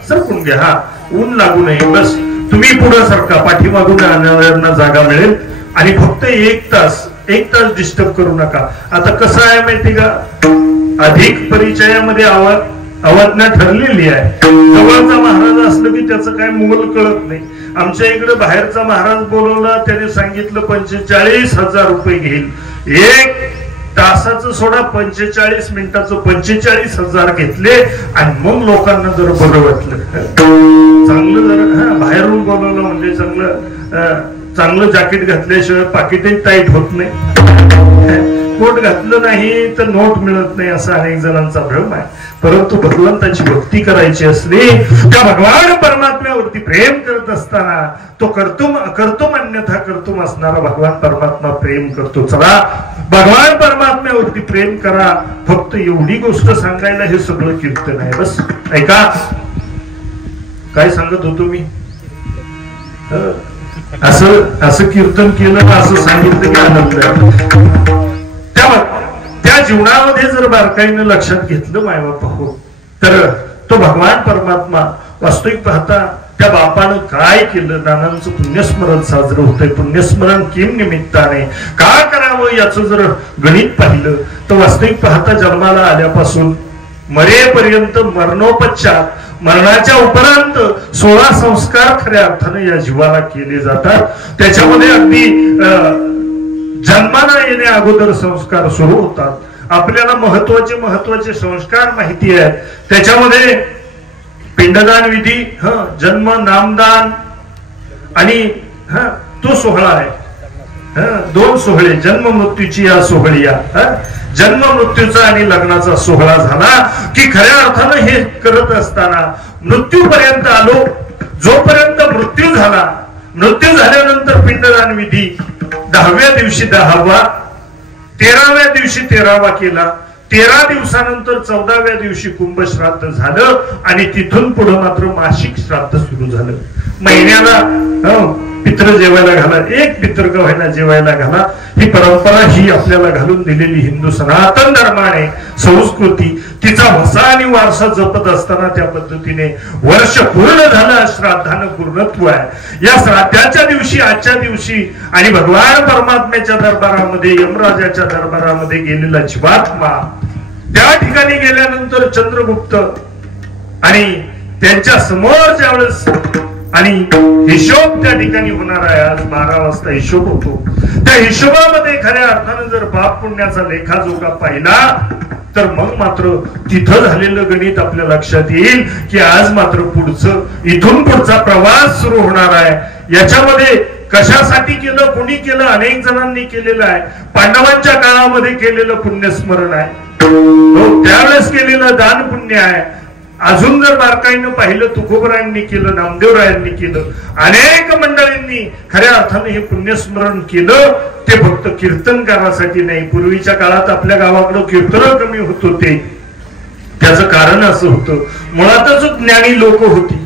सरकून घ्या. हा, ऊन लागू नये बस. तुम्ही पुढं सरका, पाठीमागून आणणाऱ्यांना जागा मिळेल. आणि फक्त एक तास डिस्टर्ब करू नका. आता कसं आहे माहिती का, अधिक परिचयामध्ये अवज्ञा ठरलेली आहे. जवळचा महाराज असलं की त्याचं काय मोल कळत नाही. आमच्या इकडे बाहेरचा महाराज बोलवला, त्याने सांगितलं 45,000 रुपये घेईल. एक तासाचं सोडा, 45 मिनिटाचं 45,000 घेतले. आणि मग लोकांना जर बरं वाटलं, चांगलं जर बाहेरून बोलवलं म्हणजे चांगलं जॅकेट घातल्याशिवाय पाकिटही टाईट होत नाही. कोट घातलं नाही तर नोट मिळत नाही, असा अनेक जणांचा भ्रम आहे. परंतु भगवंताची भक्ती करायची असली, त्या भगवान परमात्म्यावरती प्रेम करत असताना तो कर्तुम अन्यथा कर्तुम असणारा भगवान परमात्मा प्रेम करतो. चला, भगवान परमात्म्यावरती प्रेम करा. फक्त एवढी गोष्ट सांगायला हे सगळं कीर्तन आहे. बस ऐका काय सांगत होतो मी. असं कीर्तन केलं, असं सांगितलं की आनंद. त्या जीवनामध्ये जर बारकाईनं लक्षात घेतलं मायबापा हो, तर तो भगवान परमात्मा वास्तविक पाहता त्या बापानं काय केलं. नानांचं पुण्यस्मरण साजरं होतंय. पुण्यस्मरण किम निमित्ताने का करावं याचं जर गणित पाहिलं तर वास्तविक पाहता जन्माला आल्यापासून मरेपर्यंत, मरणोपचार, मरणाच्या उपरांत 16 संस्कार खऱ्या अर्थाने या जीवाला केले जातात. त्याच्यामध्ये अगदी जन्माला येण्या अगोदर संस्कार सुरू होतात. आपल्याला महत्वाचे संस्कार माहिती आहेत. त्याच्यामध्ये पिंडदान विधी, जन्म, नामदान आणि तो सोहळा आहे. 2 सोहळे, जन्म मृत्यूची या सोहळीया. जन्म मृत्यूचा आणि लग्नाचा सोहळा झाला की खऱ्या अर्थानं हे करत असताना मृत्यूपर्यंत आलो. जोपर्यंत मृत्यू झाला, मृत्यू झाल्यानंतर पिंडदान विधी 10व्या दिवशी 10वा, 13व्या दिवशी 13वा केला. 13 दिवसानंतर 14व्या दिवशी कुंभ श्राद्ध झालं आणि तिथून पुढे मात्र मासिक श्राद्ध सुरू झालं. महिन्याला पित्र जेवायला घाला, एक पित्र का व्हायला जेवायला घाला. ही परंपरा ही आपल्याला घालून दिलेली हिंदू सनातन धर्माने संस्कृती, तिचा वसा आणि वारसा जपत असताना त्या पद्धतीने वर्ष पूर्ण झालं, श्राद्धानं पूर्णत्व आहे. या श्राद्धाच्या दिवशी, आजच्या दिवशी आणि भगवान परमात्म्याच्या दरबारामध्ये, यमराजाच्या दरबारामध्ये गेलेला जीवात्मा त्या ठिकाणी गेल्यानंतर चंद्रगुप्त आणि त्यांच्या समोर ज्यावेळेस आणि हिशोब त्या ठिकाणी होणार आहे. आज 12 वाजता हिशोब होतो. त्या हिशोबामध्ये खऱ्या अर्थानं जर पाप पुण्याचा लेखाजोखा पाहिला तर मग मात्र तिथं झालेलं गणित आपल्या लक्षात येईल की आज मात्र इथून पुढचा प्रवास सुरू होणार आहे. याच्यामध्ये कशासाठी केलं, कुणी केलं, अनेक जणांनी केलेलं आहे. पांडवांच्या काळामध्ये केलेलं पुण्यस्मरण आहे, त्यावेळेस केलेलं दान पुण्य आहे. अजून जर बारकाईनं पाहिलं तुकोबरायांनी केलं, नामदेवरायांनी केलं, अनेक मंडळींनी खऱ्या अर्थाने हे पुण्यस्मरण केलं. ते फक्त कीर्तनकारासाठी नाही. पूर्वीच्या काळात आपल्या गावाकडं कीर्तन कमी होत होते. त्याचं कारण असं होतं, मुळातच ज्ञानी लोक होती,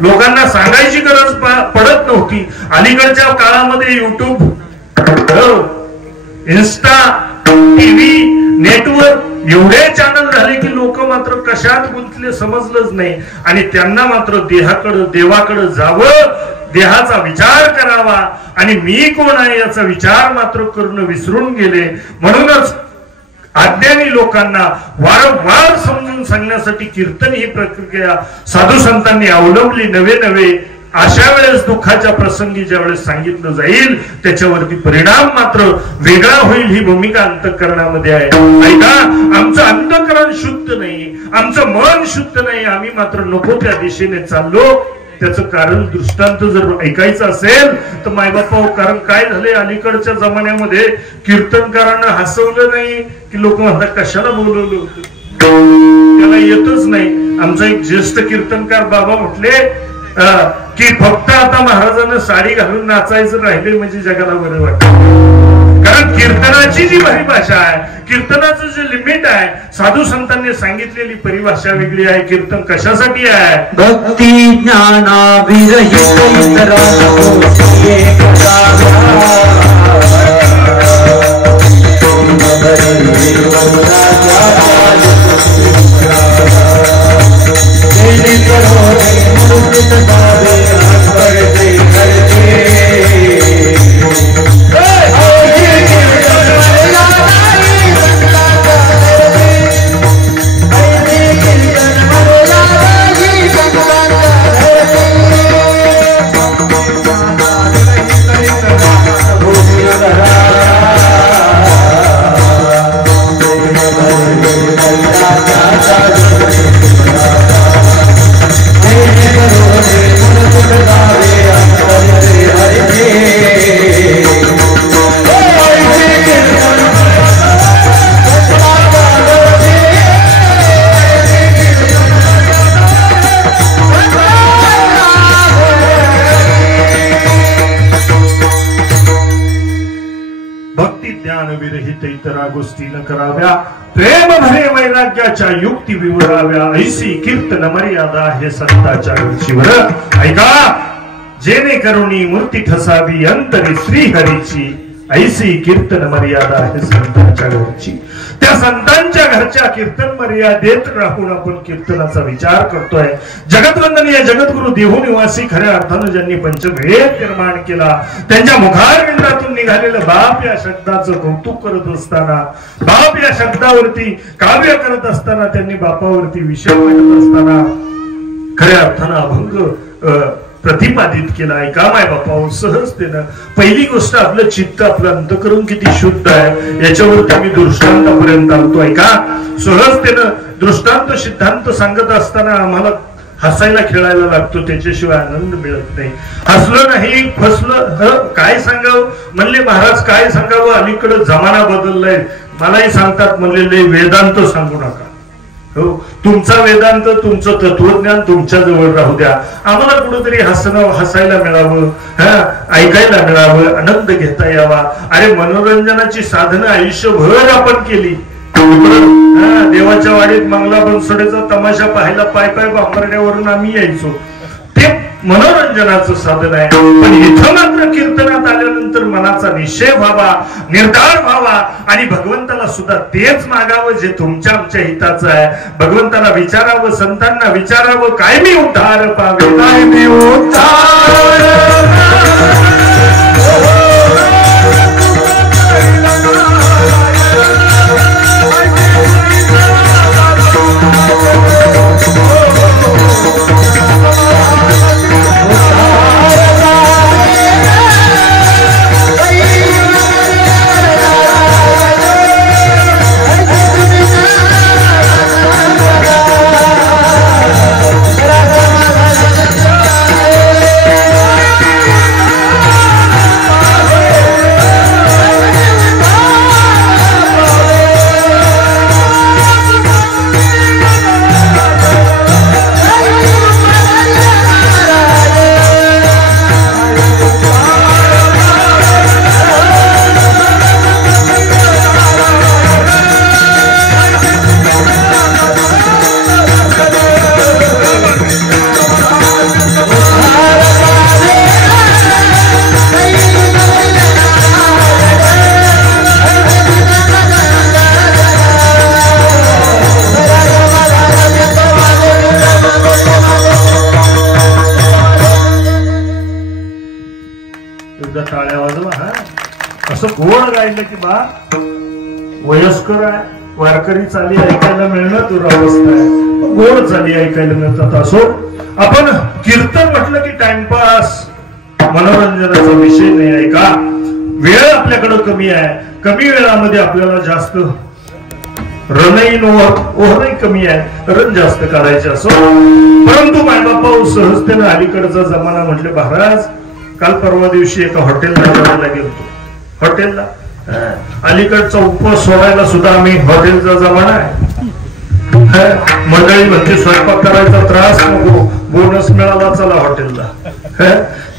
लोकांना सांगायची गरज पडत नव्हती. अलीकडच्या काळामध्ये युट्यूब, इन्स्टा, टीव्ही, नेटवर्क एवढे चॅनल झाले की लोक मात्र कशात गुंतले समजलंच नाही. आणि त्यांना मात्र देवाकडे जावं, देहाचा विचार करावा आणि मी कोण आहे याचा विचार मात्र करणं विसरून गेले. म्हणूनच अज्ञानी लोकांना वारंवार समजून सांगण्यासाठी कीर्तन ही प्रक्रिया साधू संतांनी अवलंबली. नवे अशा वेळेस दुःखाच्या प्रसंगी ज्या वेळेस सांगितलं जाईल त्याच्यावरती परिणाम मात्र वेगळा होईल. ही भूमिका अंतःकरणामध्ये आहे. ऐका, आमचं अंतःकरण शुद्ध नाही, आमचं मन शुद्ध नाही, आम्ही मात्र नको त्या दिशेने चाललो. त्याचं कारण दृष्टांत जर ऐकायचं असेल तर मायबापा, कारण काय झाले अलीकडच्या जमान्यामध्ये कीर्तनकारांना हसवलं नाही की लोक म्हणतात कशाला बोलवलं होतं, त्याला येतच नाही. आमचा एक ज्येष्ठ कीर्तनकार बाबा म्हटले की फक्त आता महाराजांना साडी घालून नाचायचं राहिले म्हणजे जगाला बरं वाटतं. कारण कीर्तनाची जी परिभाषा आहे, कीर्तनाचं जे लिमिट आहे, साधू संतांनी सांगितलेली परिभाषा वेगळी आहे. कीर्तन कशासाठी आहे? भक्ती ज्ञानाविरहित इतरा गोष्टी न कराव्या, प्रेम भरे वैराग्याच्या युक्ती विवराव्या, ऐसी कीर्तन मर्यादा हे संताच्या शिवर. ऐका, जेणे करुणी मूर्ती ठसावी अंतरी श्रीहरीची, ऐसी कीर्तन मर्यादा हे संतांच्या घरची. त्या संतांच्या घरच्या कीर्तन मर्यादेत राहून आपण कीर्तनाचा विचार करतोय. जगतवंदनीय जगद्गुरु देहू निवासी खऱ्या अर्थानं ज्यांनी पंचवेद निर्माण केला, त्यांच्या मुखारविंदातून निघालेलं बाप या शब्दाचं कौतुक करत असताना, बाप या शब्दावरती काव्य करत असताना, त्यांनी बापावरती विषय मांडत असताना खऱ्या अर्थानं अभंग प्रतिपादित केला. ऐका माय बापा, सहजतेनं पहिली गोष्ट आपलं चित्त, आपलं अंतःकरण किती शुद्ध आहे याच्यावरती मी दृष्टांतापर्यंत आलतो. ऐका, सहजतेनं दृष्टांत सिद्धांत सांगत असताना आम्हाला हसायला खेळायला लागतो, त्याच्याशिवाय आनंद मिळत नाही. हसलं नाही फसलं काय सांगावं म्हणले महाराज, काय सांगावं, अलीकडे जमाना बदललाय. मलाही सांगतात म्हणलेले वेदांत सांगू नका, हो तुमचा वेदांत, तुमचं तत्वज्ञान तुमच्या जवळ राहू द्या, आम्हाला कुठेतरी हसायला मिळावं, ऐकायला मिळावं, आनंद घेता यावा. अरे मनोरंजनाची साधनं आयुष्यभर आपण केली. देवाच्या वाडीत मंगला बनसोडेचा तमाशा पाहायला पाय बांबरण्यावरून आम्ही यायचो, ते मनोरंजनाचं साधन आहे. पण इथं मात्र कीर्तनात आल्यानंतर मनाचा निश्चय व्हावा, निर्धार व्हावा आणि भगवंताला सुद्धा तेच मागावं जे तुमच्या आमच्या हिताचं आहे. भगवंताला विचारावं, संतांना विचारावं, काय मी उद्धार पावे, काय मी उद्धार. एकदा टाळ्या वाजवा. हा असं गोड गायलं की बा वयस्कर आहे, वारकरी चाली ऐकायला मिळणं दुरावस्था आहे, गोड चाली ऐकायला मिळतात. असो आपण कीर्तन म्हटलं की टाइमपास मनोरंजनाचा विषय नाही आहे का. वेळ आपल्याकडे कमी आहे, कमी वेळामध्ये आपल्याला जास्त रणही ओहरही कमी आहे, रण जास्त काढायचे असो. परंतु मायबापा सहजतेने अलीकडचा जमाना म्हटले महाराज. काल परवा दिवशी एका हॉटेलला जेवायला गेलो. हॉटेलला अलीकडचा उपवास सोडायला सुद्धा आम्ही हॉटेलचा जमाना आहे. मंडळी म्हणजे स्वयंपाक करायचा त्रास नको, बोनस मिळाला चला हॉटेलला.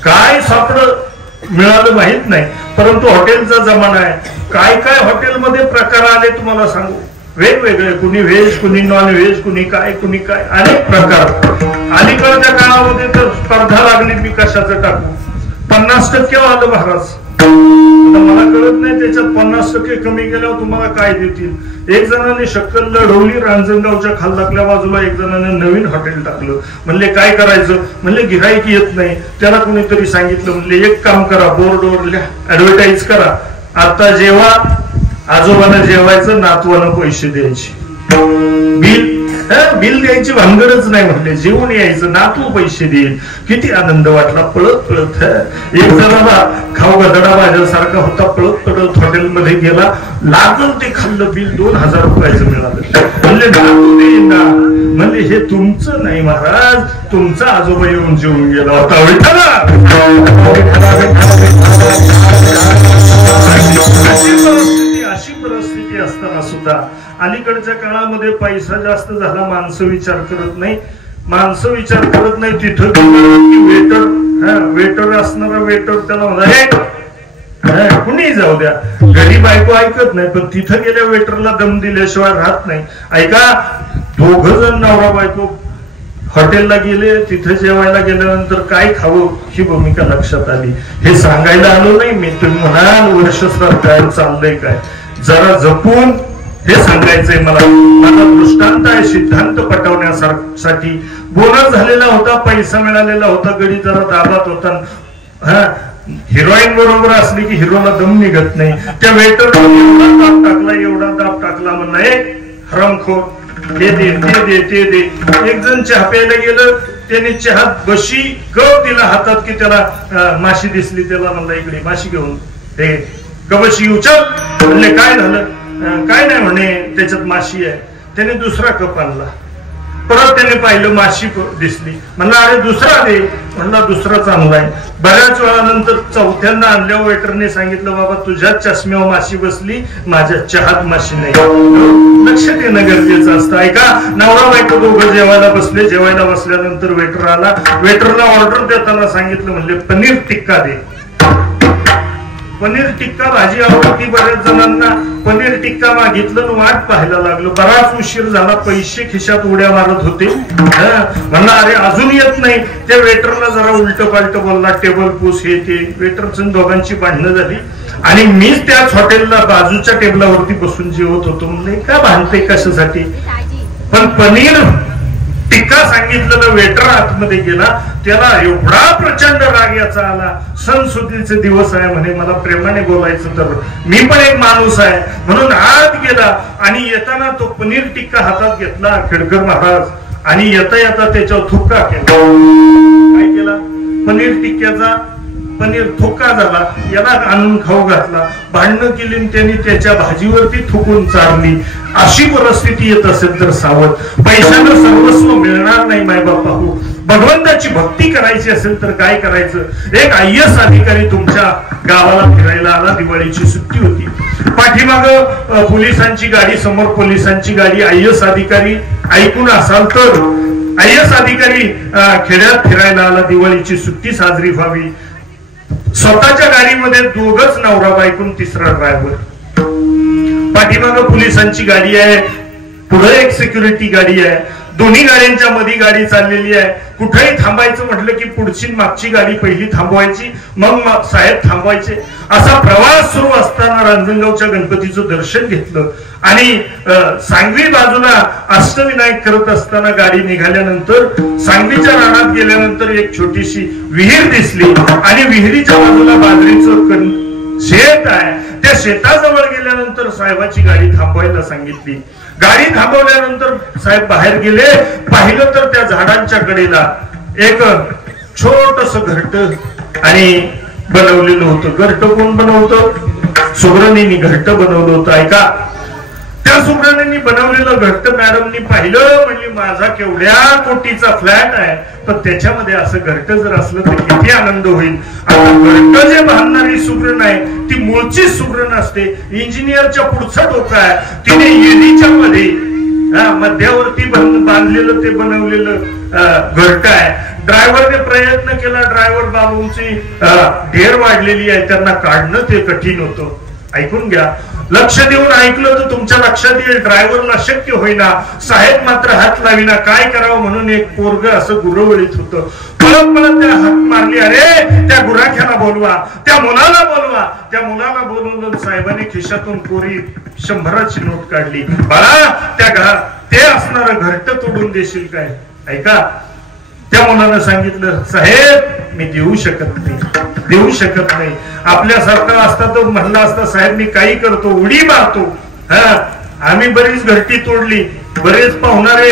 काय सापड मिळालं माहित नाही, परंतु हॉटेलचा जमाना आहे. काय काय हॉटेलमध्ये प्रकार आले तुम्हाला सांगू. वेगवेगळे, कुणी व्हेज, कुणी नॉन व्हेज, कुणी काय अनेक प्रकार. अलीकडच्या काळामध्ये तर स्पर्धा लागली मी कशाचं टाकू. 50% आलं महाराज. मला कळत नाही त्याच्यात 50% कमी गेल्यावर तुम्हाला काय देतील. एक जणाने शक्कल लढवली. रांजणगावच्या खालदाकल्या बाजूला एक जणाने नवीन हॉटेल टाकलं. म्हणले काय करायचं. म्हणले गिऱ्हाईक येत नाही. त्याला कोणीतरी सांगितलं, म्हणले एक काम करा, बोर्डवर ऍडव्हर्टाईज करा, आता जेव्हा आजोबाला जेवायचं, नातवानं पैसे द्यायचे. बिल द्यायची भानगडच नाही म्हटले, जेवून यायचं, नातू पैसे देईल. किती आनंद वाटला. पळत पळत एक जणाला खाऊ गदडा माझ्यासारखा होता, पळत पळत हॉटेलमध्ये गेला. लागल ते खाल्लं. बिल 2000 रुपयाचं मिळालं. म्हणले नातू देईन ना. म्हणले हे तुमचं नाही महाराज, तुमचा आजोबा येऊन जेवून गेला होता. अशी परिस्थिती असताना सुद्धा अलीकडच्या काळामध्ये पैसा जास्त झाला, माणसं विचार करत नाही. माणसं विचार करत नाही. तिथं वेटर असणारा वेटर त्याला म्हणा कुणी जाऊ द्या, घरी बायको ऐकत नाही, पण तिथं गेल्या वेटरला दम दिल्याशिवाय राहत नाही. ऐका, 2 जण नवरा बायको हॉटेलला गेले. तिथे जेवायला गेल्यानंतर काय खावं ही भूमिका लक्षात आली. हे सांगायला आलो नाही मी. तुम्ही म्हणाल वर्षभर काय चाललंय काय, जरा जपून हे सांगायचंय मला. माझा दृष्टांत आहे सिद्धांत पटवण्यासाठी. बोनस झालेला होता, पैसा मिळालेला होता, गडी जरा दाबात होता. हिरोईन बरोबर असली की हिरोला दम निघत नाही. त्या वेटर एवढा दाब टाकला म्हणणं हरामखोर, ते दे ते दे ते दे. एक जण चहा प्यायला गेलं, त्याने चहात बशी कप दिला हातात की त्याला माशी दिसली. त्याला म्हणला इकडे माशी घेऊन ते कबशी उचल. म्हणले काय झालं. काय नाही म्हणे त्याच्यात माशी आहे. त्याने दुसरा कप आणला. परत त्याने पाहिलं माशी दिसली. म्हणला अरे दुसरा दे. म्हणला दुसराच आणलाय. बऱ्याच वेळानंतर चौथ्यांदा आणल्यावर वेटरने सांगितलं बाबा तुझ्या चष्म्यावर माशी बसली, माझ्या चहात माशी नाही. लक्ष देणं गरजेचं असतं. ऐका, नवरा बायको दोघं जेवायला बसले. जेवायला बसल्यानंतर वेटर आला. वेटरला ऑर्डर देताना सांगितलं, म्हणले पनीर टिक्का दे. पनीर टिक्का भाजी आवडती बऱ्याच जणांना. पनीर टिक्का मागितलं, वाट पाहायला लागलो. बराच उशीर झाला. पैसे खिशात उड्या मारत होते. म्हणला अरे अजून येत नाही. त्या वेटरला जरा उलट पालट बोलला, टेबल पुस हे ते. वेटरचं दोघांची भांडणं झाली आणि मीच त्याच हॉटेलला बाजूच्या टेबलावरती बसून जेवत होतो. म्हणजे का भांडते कशासाठी. पण पनीर टिक्का सांगितलेलं वेटर आतमध्ये गेला. त्याला एवढा प्रचंड राग याचा आला. सणसुदीचे दिवस आहे म्हणे, मला प्रेमाने बोलायचं तर मी पण एक माणूस आहे म्हणून आत गेला. आणि येताना तो पनीर टिक्का हातात घेतला खेडकर महाराज आणि येता येता त्याच्यावर थुक्का केला. काय केला. पनीर टिक्क्याचा पनीर थुक्का झाला. याला आणून खाऊ घातला. भांडणं केली त्यांनी त्याच्या भाजीवरती थुकून चारली. अशी परिस्थिती येत असेल तर सावध. पैशानं सर्वस्व मिळणार नाही मायबापा. भगवंताची भक्ती करायची असेल तर काय करायचं. एक IAS अधिकारी तुमच्या गावाला फिरायला आला. दिवाळीची सुट्टी होती. पाठीमाग पोलिसांची गाडी, समोर पोलिसांची गाडी. IAS अधिकारी ऐकून असाल तर IAS अधिकारी खेड्यात फिरायला आला. दिवाळीची सुट्टी साजरी व्हावी. स्वतःच्या गाडीमध्ये दोघच नवरा बायकून तिसरा ड्रायव्हर. पाठीमाग पोलिसांची गाडी आहे, पुढे एक सिक्युरिटी गाडी आहे. दोन्ही गाड्यांच्या मध्ये गाडी चाललेली आहे. कुठेही थांबायचं म्हटलं की पुढची मागची गाडी पहिली थांबवायची, मग साहेब थांबवायचे. असा प्रवास सुरू असताना रांजणगावच्या गणपतीचं दर्शन घेतलं आणि सांगवी बाजूला अष्टविनायक करत असताना गाडी निघाल्यानंतर सांगवीच्या रानात गेल्यानंतर एक छोटीशी विहीर दिसली आणि विहिरीच्या बाजूला बाजरीचं शेत आहे. त्या शेताजवळ गेल्यानंतर साहेबाची गाडी थांबवायला सांगितली. गाडी थांबवल्यानंतर साहेब बाहेर गेले. पाहिलं तर त्या झाडांच्या कडेला एक छोटस घरट आणि बनवलेलं होतं. घरट कोण बनवतं? सुगरणींनी घरट बनवलं होतं. ऐका, त्या सुगरणींनी बनवलेलं घरट मॅडमनी पाहिलं, म्हणजे माझा केवढ्या कोटीचा फ्लॅट आहे, पण त्याच्यामध्ये असं घरट जर असलं तर किती आनंद होईल. आता घरट जे बांधणारी सुगरण आहे ती मूळची सुगरण असते. इंजिनियरच्या पुढचं डोकं आहे. तिने येडीच्या मध्ये मध्यावरती बांधलेलं ते बनवलेलं घरट आहे. ड्रायव्हरने प्रयत्न केला. ड्रायव्हर बाबूंची ढेर वाढलेली आहे, त्यांना काढणं ते कठीण होतं. ऐकून घ्या, लक्ष देऊन ऐकलं तर तुमच्या लक्षात येईल. ड्रायव्हरला शक्य होईना, साहेब मात्र हात लाविना. काय करावं म्हणून एक पोरग असं गुरवळीत होतं. पळत पळत त्या हात मारली. अरे त्या गुराख्याला बोलवा, त्या मुलाला बोलवा. त्या मुलाला बोलवलं. साहेबांनी खिशातून कोरी 100ची नोट काढली. बाळा ते असणारं घरट तोडून देशील काय? ऐका, त्या मुलानं सांगितलं, साहेब मी देऊ शकत नाही. आपल्यासारखं असता तर म्हणला असता, साहेब मी काही करतो, उडी मारतो. आम्ही बरीच घरटी तोडली. बरेच पाहुणारे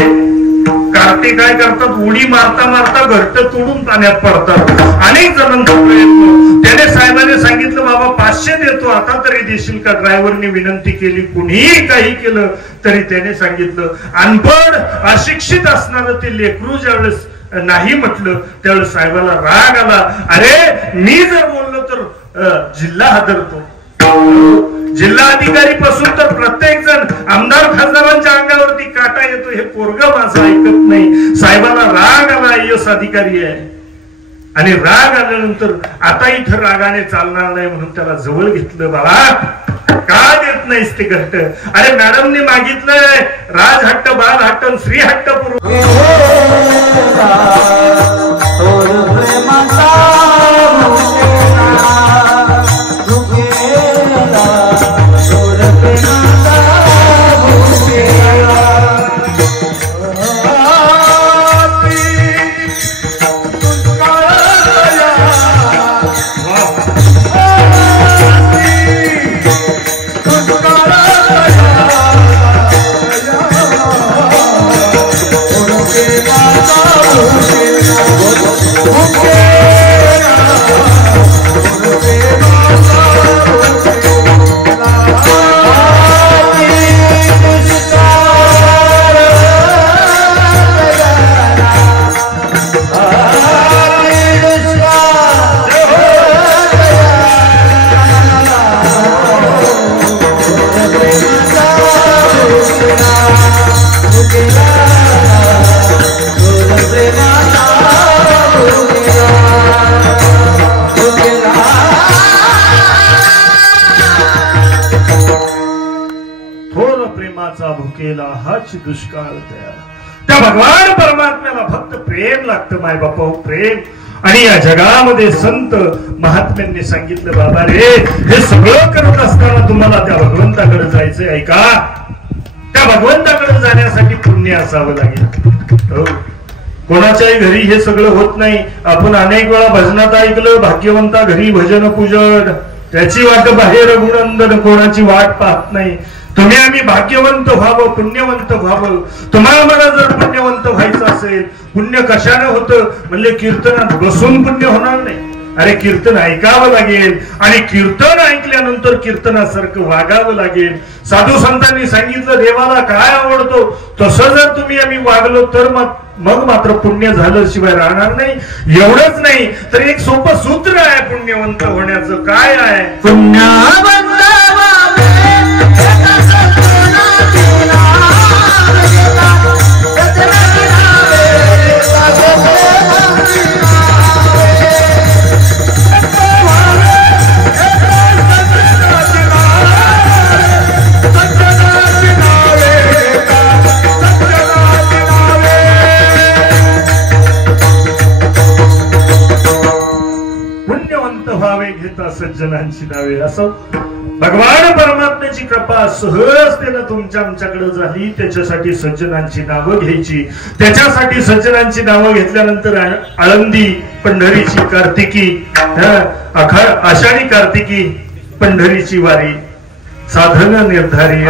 कार्टे काय करतात, उडी मारता मारता घरट तोडून पाण्यात पडतात. अनेक जणांचा प्रयत्न. त्याने साहेबांनी सांगितलं, बाबा 500 देतो, आता तरी देशील का? ड्रायव्हरने विनंती केली. कुणीही काही केलं तरी त्याने सांगितलं. अनपढ अशिक्षित असणार ते लेकरू ज्यावेळेस नाही म्हटलं त्यावेळेस साहेबाला राग आला. अरे मी जर बोललो तर जिल्हा हादरतो. जिल्हा अधिकारी पासून तर प्रत्येक जण आमदार खासदारांच्या अंगावरती काटा येतो. हे पोरग माझं ऐकत नाही. साहेबाला राग आला. IAS अधिकारी आहे आणि राग आल्यानंतर आता इथं रागाने चालणार नाही म्हणून त्याला जवळ घेतलं. बाळा का देत नाहीस ते घरट? अरे मॅडमने मागितलंय राजहट्ट, बालहट्ट, श्रीहट्ट दुष्काळ तयार. त्या भगवान परमात्म्याला फक्त प्रेम लागतं. माय बापा प्रेम. आणि या जगामध्ये संत महात्म्यांनी सांगितलं, बाबा रे हे सगळं करत असताना तुम्हाला त्या भगवंताकडे जायचंय. ऐका, त्या भगवंताकडे जाण्यासाठी पुण्य असावं लागेल. कोणाच्याही घरी हे सगळं होत नाही. आपण अनेक वेळा भजनात ऐकलं, भाग्यवंता घरी भजन पूजन, त्याची वाट बाहेर गुणंदन, कोणाची वाट पाहत नाही. तुम्ही आम्ही भाग्यवंत व्हावं, पुण्यवंत व्हावं. तुम्हाला मला जर पुण्यवंत व्हायचं असेल, पुण्य कशाने होतं म्हणजे कीर्तनात बसून पुण्य होणार नाही. अरे कीर्तन ऐकावं लागेल आणि कीर्तन ऐकल्यानंतर कीर्तनासारखं वागावं लागेल. साधू संतांनी सांगितलं देवाला काय आवडतो तसं जर तुम्ही आम्ही वागलो तर मग मात्र पुण्य झालं शिवाय राहणार नाही. एवढंच नाही तर एक सोपं सूत्र आहे पुण्यवंत होण्याचं. काय आहे? पुण्यवंत पुण्यवंत व्हावे घेता सज्जनांची नावे. असं भगवान परमात्म्याची कृपा सहजतेनं तुमच्या आमच्याकडे झाली. त्याच्यासाठी सज्जनांची नावं घ्यायची. त्याच्यासाठी सज्जनांची नावं घेतल्यानंतर आळंदी पंढरीची कार्तिकी, आषाढी कार्तिकी पंढरीची वारी, साधन निर्धारी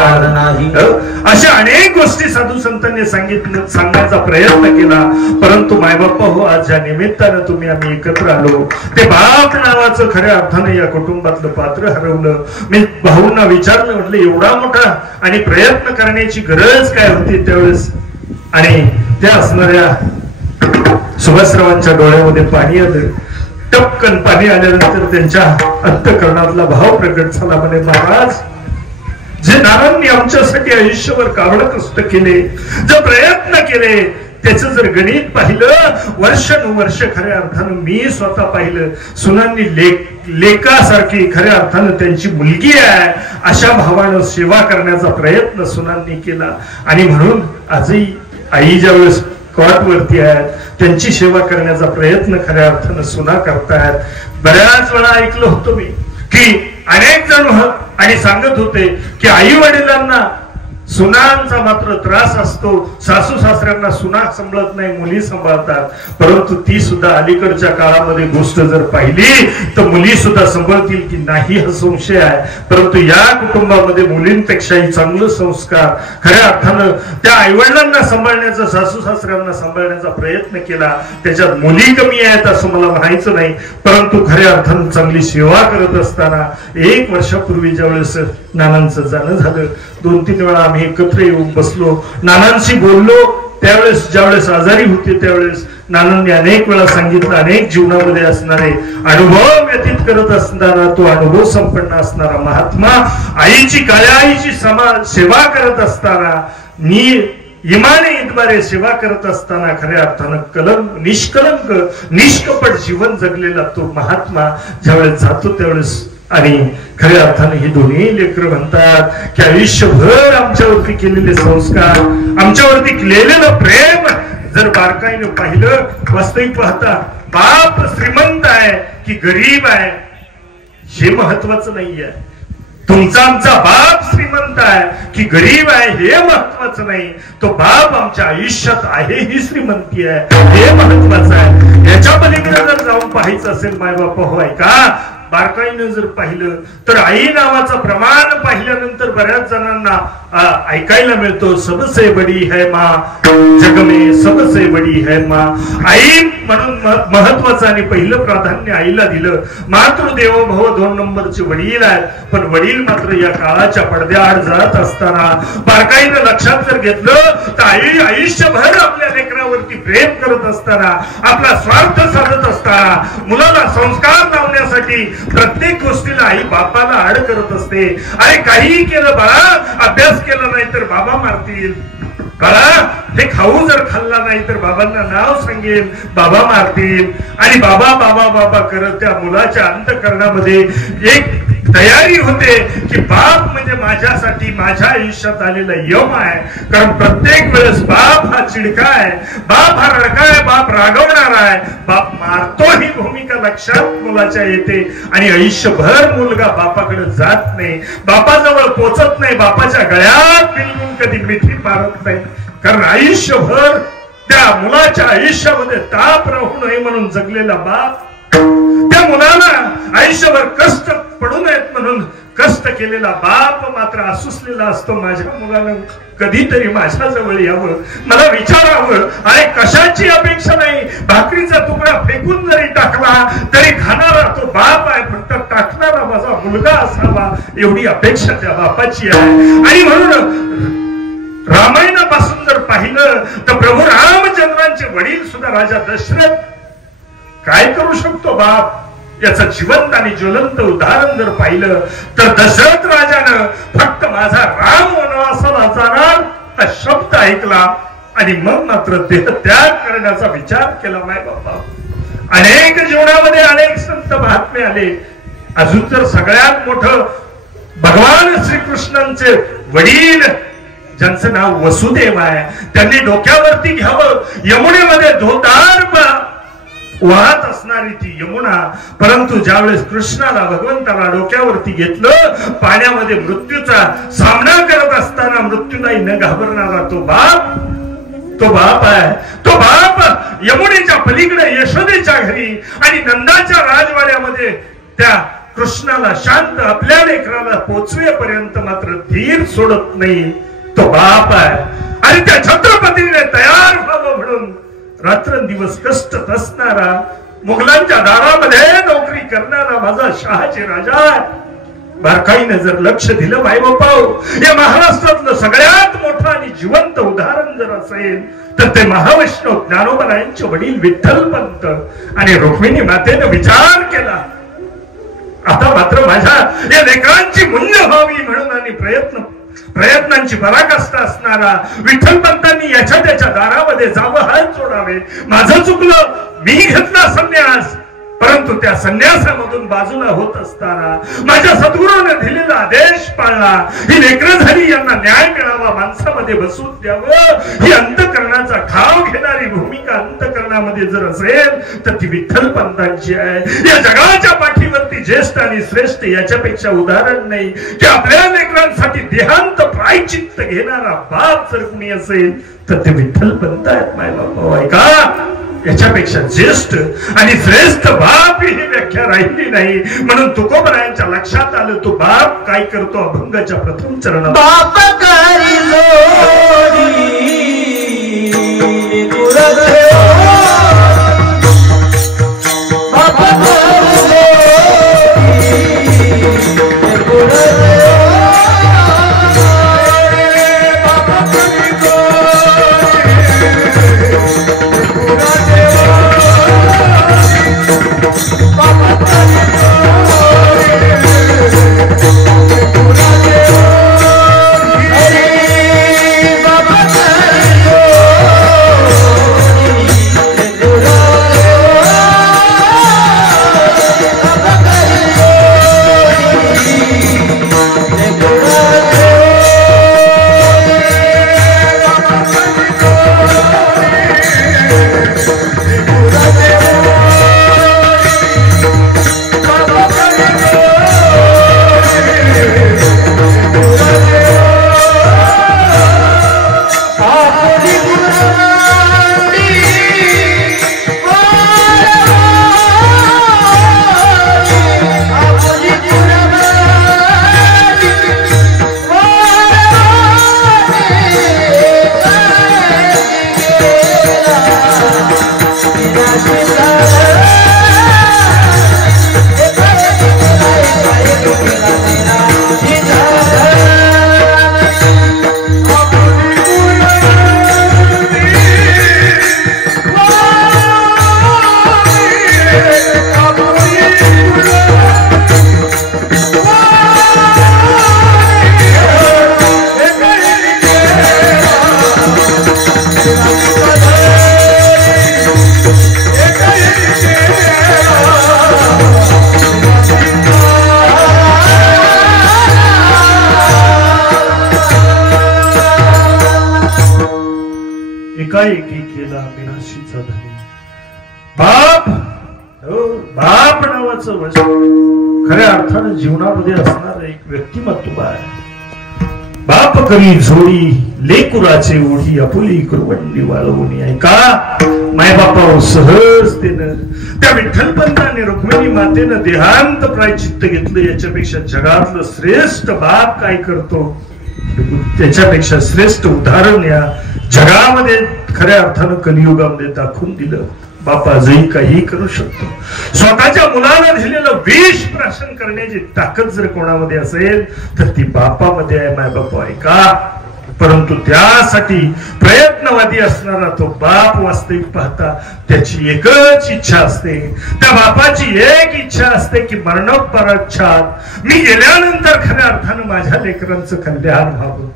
अशा अनेक गोष्टी साधू संतांनी सांगण्याचा प्रयत्न केला. परंतु मायबापा हो, आज ज्या निमित्तानं तुम्ही आम्ही एकत्र आलो, ते बाप नावाचं खऱ्या अर्थानं या कुटुंबातलं पात्र हरवलं. मी भाऊंना विचारलं, म्हटलं एवढा मोठा आणि प्रयत्न करण्याची गरज काय होती त्यावेळेस. आणि त्या असणाऱ्या सुभाषरावांच्या डोळ्यामध्ये पाणी आलं. टपकन पाणी आल्यानंतर त्यांच्या अंतःकरणातला भाव प्रकट झाला. म्हणे, महाराज, जे नानांनी आमच्यासाठी आयुष्यभर कावड कष्ट केले, जे प्रयत्न केले, त्याचं जर गणित पाहिलं, वर्षानुवर्ष खऱ्या अर्थानं मी स्वतः पाहिलं. सुनांनी लेकासारखी खऱ्या अर्थानं त्यांची मुलगी आहे अशा भावानं सेवा करण्याचा प्रयत्न सुनांनी केला. आणि म्हणून आजही आई ज्या वेळेस कॉटवरती आहेत, त्यांची सेवा करण्याचा प्रयत्न खऱ्या अर्थानं सुना करतायत. बऱ्याच वेळा ऐकलं होतं मी की अनेक जण आणि सांगत होते की आई वडिलांना सुनांचा मात्र त्रास असतो, सासू सासऱ्यांना सुना सांभाळत नाही, मुली सांभाळतात. परंतु ती सुद्धा अलीकडच्या काळामध्ये गोष्ट जर पाहिली तर मुली सुद्धा सांभाळतील की नाही हा संशय आहे. परंतु या कुटुंबामध्ये मुलींपेक्षाही चांगलं संस्कार खऱ्या अर्थानं त्या आईवडिलांना सांभाळण्याचा, सासू सासऱ्यांना सांभाळण्याचा प्रयत्न केला. त्याच्यात मुली कमी आहेत असं मला म्हणायचं नाही. परंतु खऱ्या अर्थानं चांगली सेवा करत असताना 1 वर्षापूर्वी ज्यावेळेस नानांचं जाणं झालं, 2-3 वेळा आम्ही एकत्र येऊन बसलो, नानांशी बोललो. त्यावेळेस ज्यावेळेस आजारी होते त्यावेळेस नानांनी अनेक वेळा सांगितलं, अनेक जीवनामध्ये असणारे अनुभव व्यतीत करत असणारा, तो अनुभव संपन्न असणारा महात्मा, आईची, काळ्या आईची सेवा करत असताना, इमाने इतबारे सेवा करत असताना खऱ्या अर्थानं निष्कलंक निष्कपट जीवन जगलेला तो महात्मा ज्यावेळेस जातो त्यावेळेस, आणि खऱ्या अर्थाने ही दोन्ही लेकरं म्हणतात की आयुष्यभर आमच्यावरती केलेले संस्कार, आमच्यावरती केलेलं प्रेम जर बारकाईनं पाहिलं, वास्तविक पाहता बाप श्रीमंत आहे की गरीब आहे हे महत्वाचं नाहीये. तुमचा आमचा बाप श्रीमंत आहे की गरीब आहे हे महत्वाचं नाही. तो बाप आमच्या आयुष्यात आहे ही श्रीमंती आहे हे महत्वाचं आहे. याच्या पलीकडे जर जाऊन पाहायचं असेल मायबाप हो, ऐका, बारकाईनं जर पाहिलं तर आई नावाचं प्रमाण पाहिल्यानंतर बऱ्याच जणांना ऐकायला मिळतो, सबसे बडी है माँ जग में, सबसे बडी है माँ. आई म्हणून महत्वाचं आणि पहिलं प्राधान्य आईला दिलं. मातृदेवो भव 2 नंबरचे वडील आहेत. पण वडील मात्र या काळाच्या पडद्याआड जात असताना बारकाईनं लक्षात जर घेतलं तर आई आयुष्यभर आपल्या लेकरावरती प्रेम करत असताना, आपला स्वार्थ साधत असताना, मुलाला संस्कार लावण्यासाठी प्रत्येक गोष्टीला आई बापाला आड करत असते. अरे काहीही केलं बाळा, अभ्यास केला नाही तर बाबा मारतील, बाळा हे खाऊ जर खाल्ला नाही तर बाबांना नाव सांगेल, बाबा मारतील. आणि बाबा बाबा बाबा करत त्या मुलाच्या अंतःकरणामध्ये एक तयारी होते की बाप म्हणजे माझ्यासाठी माझ्या आयुष्यात आलेला यम आहे. कारण प्रत्येक वेळेस बाप हा चिडका आहे, बाप हा रडका आहे, बाप रागवणारा आहे, बाप मारतो ही भूमिका लक्षात मुलाच्या येते. आणि आयुष्यभर मुलगा बापाकडे जात नाही, बापाजवळ पोचत नाही, बापाच्या गळ्यात बिलकुल कधी मिठी मारत नाही. कारण आयुष्यभर त्या मुलाच्या आयुष्यामध्ये ताप राहू नये म्हणून जगलेला बाप त्या मुलाला आयुष्यभर कष्ट पडू नयेत म्हणून कष्ट केलेला बाप मात्र आसुसलेला असतो. माझ्या मुलानं कधीतरी माझ्या जवळ यावं, मला विचारावं. अरे कशाची अपेक्षा नाही, भाकरीचा तुकडा फेकून जरी टाकला तरी खाणारा तो बाप आहे, फक्त टाकणारा माझा मुलगा असावा एवढी अपेक्षा त्या बापाची आहे. आणि म्हणून रामायणापासून जर पाहिलं तर प्रभू रामचंद्रांचे वडील सुद्धा राजा दशरथ काय करू शकतो बाप याचं जिवंत आणि ज्वलंत उदाहरण जर पाहिलं तर दशरथ राजानं फक्त माझा राम वनवासाला जाणार हा शब्द ऐकला आणि मग मात्र देह त्याग करण्याचा विचार केला. माय बाबा अनेक जीवनामध्ये अनेक संत महात्मे आले. अजून तर सगळ्यात मोठं भगवान श्रीकृष्णांचे वडील ज्यांचं नाव वसुदेव आहे, त्यांनी डोक्यावरती घ्यावं, यमुनेमध्ये धोतार वाहत असणारी ती यमुना, परंतु ज्यावेळेस कृष्णाला भगवंताला डोक्यावरती घेतलं, पाण्यामध्ये मृत्यूचा सामना करत असताना मृत्यूलाही न घाबरणारा तो बाप आहे. तो बाप यमुनेच्या पलीकडे यशोदेच्या घरी आणि नंदाच्या राजवाड्यामध्ये त्या कृष्णाला शांत आपल्या लेकराला पोचवेपर्यंत मात्र धीर सोडत नाही. तो बाप आहे. आणि त्या छत्रपतीने तयार व्हावं म्हणून रात्रंदिवस कष्ट असणारा, मुघलांच्या दारामध्ये नोकरी करणारा माझा शहाजी राजा आहे. बारकाईने जर लक्ष दिलं माय बापा, या महाराष्ट्रातलं सगळ्यात मोठं आणि जिवंत उदाहरण जर असेल तर ते महावैष्णव ज्ञानोबरायांचे वडील विठ्ठलपंत आणि रुक्मिणी मातेने विचार केला, आता मात्र माझ्या या लेकरांची मुंज व्हावी म्हणून आणि प्रयत्नांची पराकाष्ठा असणारा विठ्ठलपंतांनी याच्या त्याच्या दारामध्ये जावं, हात जोडावे. माझं चुकलं, मी घेतला संन्यास, परंतु त्या संन्यासामधून बाजूला होत असताना माझ्या सद्गुरूने दिलेला आदेश पाळला. ही लेकरं झाली, यांना न्याय मिळावा, माणसामध्ये बसून द्यावं, ही अंतःकरणाचा ठाव घेणारी भूमिका अंतःकरणामध्ये जर असेल तर ती विठ्ठलपंतांची आहे. या जगाच्या पाठीवरती ज्येष्ठ आणि श्रेष्ठ याच्यापेक्षा उदाहरण नाही की आपल्या लेकरांसाठी देहांत प्रायचित्त घेणारा बाप जर कुणी असेल तर ते विठ्ठलपंत आहेत. माय बाबा ऐका, याच्यापेक्षा ज्येष्ठ आणि श्रेष्ठ बाप ही व्याख्या राहिली नाही. म्हणून तुकोबरायांच्या लक्षात आलं, तो बाप काय करतो. अभंगाच्या प्रथम चरणात बाप करी लोडी बाप एकाएकी केला मिराशीचा धनी. बाप बाप नावाचं वचन खऱ्या अर्थानं जीवनामध्ये असणार एक व्यक्तिमत्व आहे. बाप करी जोडी लेकुराचे ओढी आपुली कुरवंडी वाळवणी. ऐका मायबापा सहजतेनं त्या विठ्ठलपंतांनी रुक्मिणी मातेनं देहांत प्रायचित्त घेतलं. याच्यापेक्षा जगातलं श्रेष्ठ बाप काय करतो, त्याच्यापेक्षा श्रेष्ठ उदाहरण या जगामध्ये खऱ्या अर्थानं कलियुगामध्ये दाखवून दिलं. बाप आजही काही करू शकतो. स्वतःच्या मुलाला दिलेलं विष प्राशन करण्याची ताकद जर कोणामध्ये असेल तर ती बापामध्ये आहे. माय बापा ऐका, परंतु त्यासाठी प्रयत्नवादी असणारा तो बाप वास्तविक पाहता त्याची एकच इच्छा असते. त्या बापाची एक इच्छा असते की मरणोपराच्छात मी गेल्यानंतर खऱ्या अर्थानं माझ्या लेकरांचं कल्याण व्हावं,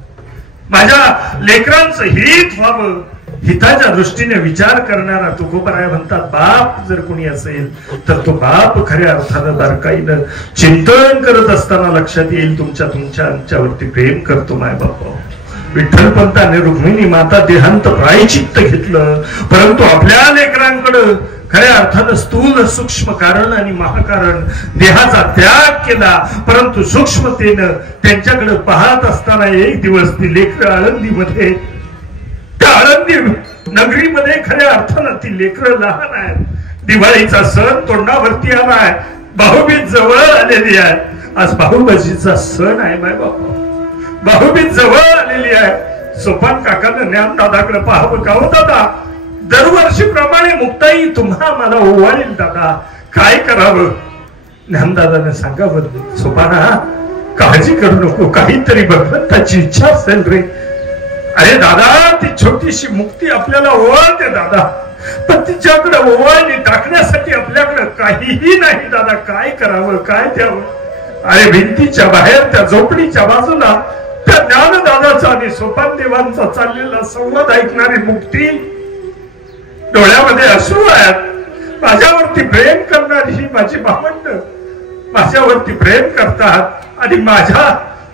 माझ्या लेकरांचं हित व्हावं. हिताच्या दृष्टीने विचार करणारा तुकोबराय म्हणतात, बाप जर कोणी असेल तर तो बाप खऱ्या अर्थानं बारकाईनं चिंतन करत असताना लक्षात येईल तुमच्या आमच्यावरती प्रेम करतो. माय बाप विठ्ठलपंत आणि रुक्मिणी माता देहांत प्रायचित्त घेतलं, परंतु आपल्या लेकरांकडं खऱ्या अर्थानं स्थूल सूक्ष्म कारण आणि महाकारण देहाचा त्याग केला, परंतु सूक्ष्मतेनं त्यांच्याकडे पाहत असताना एक दिवस ती लेकरं आळंदीमध्ये, त्या आळंदी नगरीमध्ये खऱ्या अर्थानं ती लेकरं लहान आहेत. दिवाळीचा सण तोंडावरती आलाय, भाऊबीज जवळ आलेली आहे. आज भाऊबाजीचा सण आहे माय बाबा, भाऊबीज जवळ आलेली आहे. सोपान काकांना ज्ञान दादाकडे पाहावं का हो दादा, दरवर्षीप्रमाणे मुक्ताई तुम्हा मला ओवाळील दादा, काय करावं? ज्ञानदादाने सांगावं, सोपाना काळजी करू नको, काहीतरी भगवंताची इच्छा असेल रे. अरे दादा, ती छोटीशी मुक्ती आपल्याला ओवाळते दादा, पण तिच्याकडे ओवाळणी टाकण्यासाठी आपल्याकडे काहीही नाही दादा, काय करावं, काय द्यावं? अरे भिंतीच्या बाहेर त्या झोपडीच्या बाजूला त्या ज्ञानदादाचा आणि सोपान देवांचा चाललेला संवाद ऐकणारी मुक्ती, डोळ्यामध्ये अश्रू आहेत. माझ्यावरती प्रेम करणारी ही माझी भावंड माझ्यावरती प्रेम करतात आणि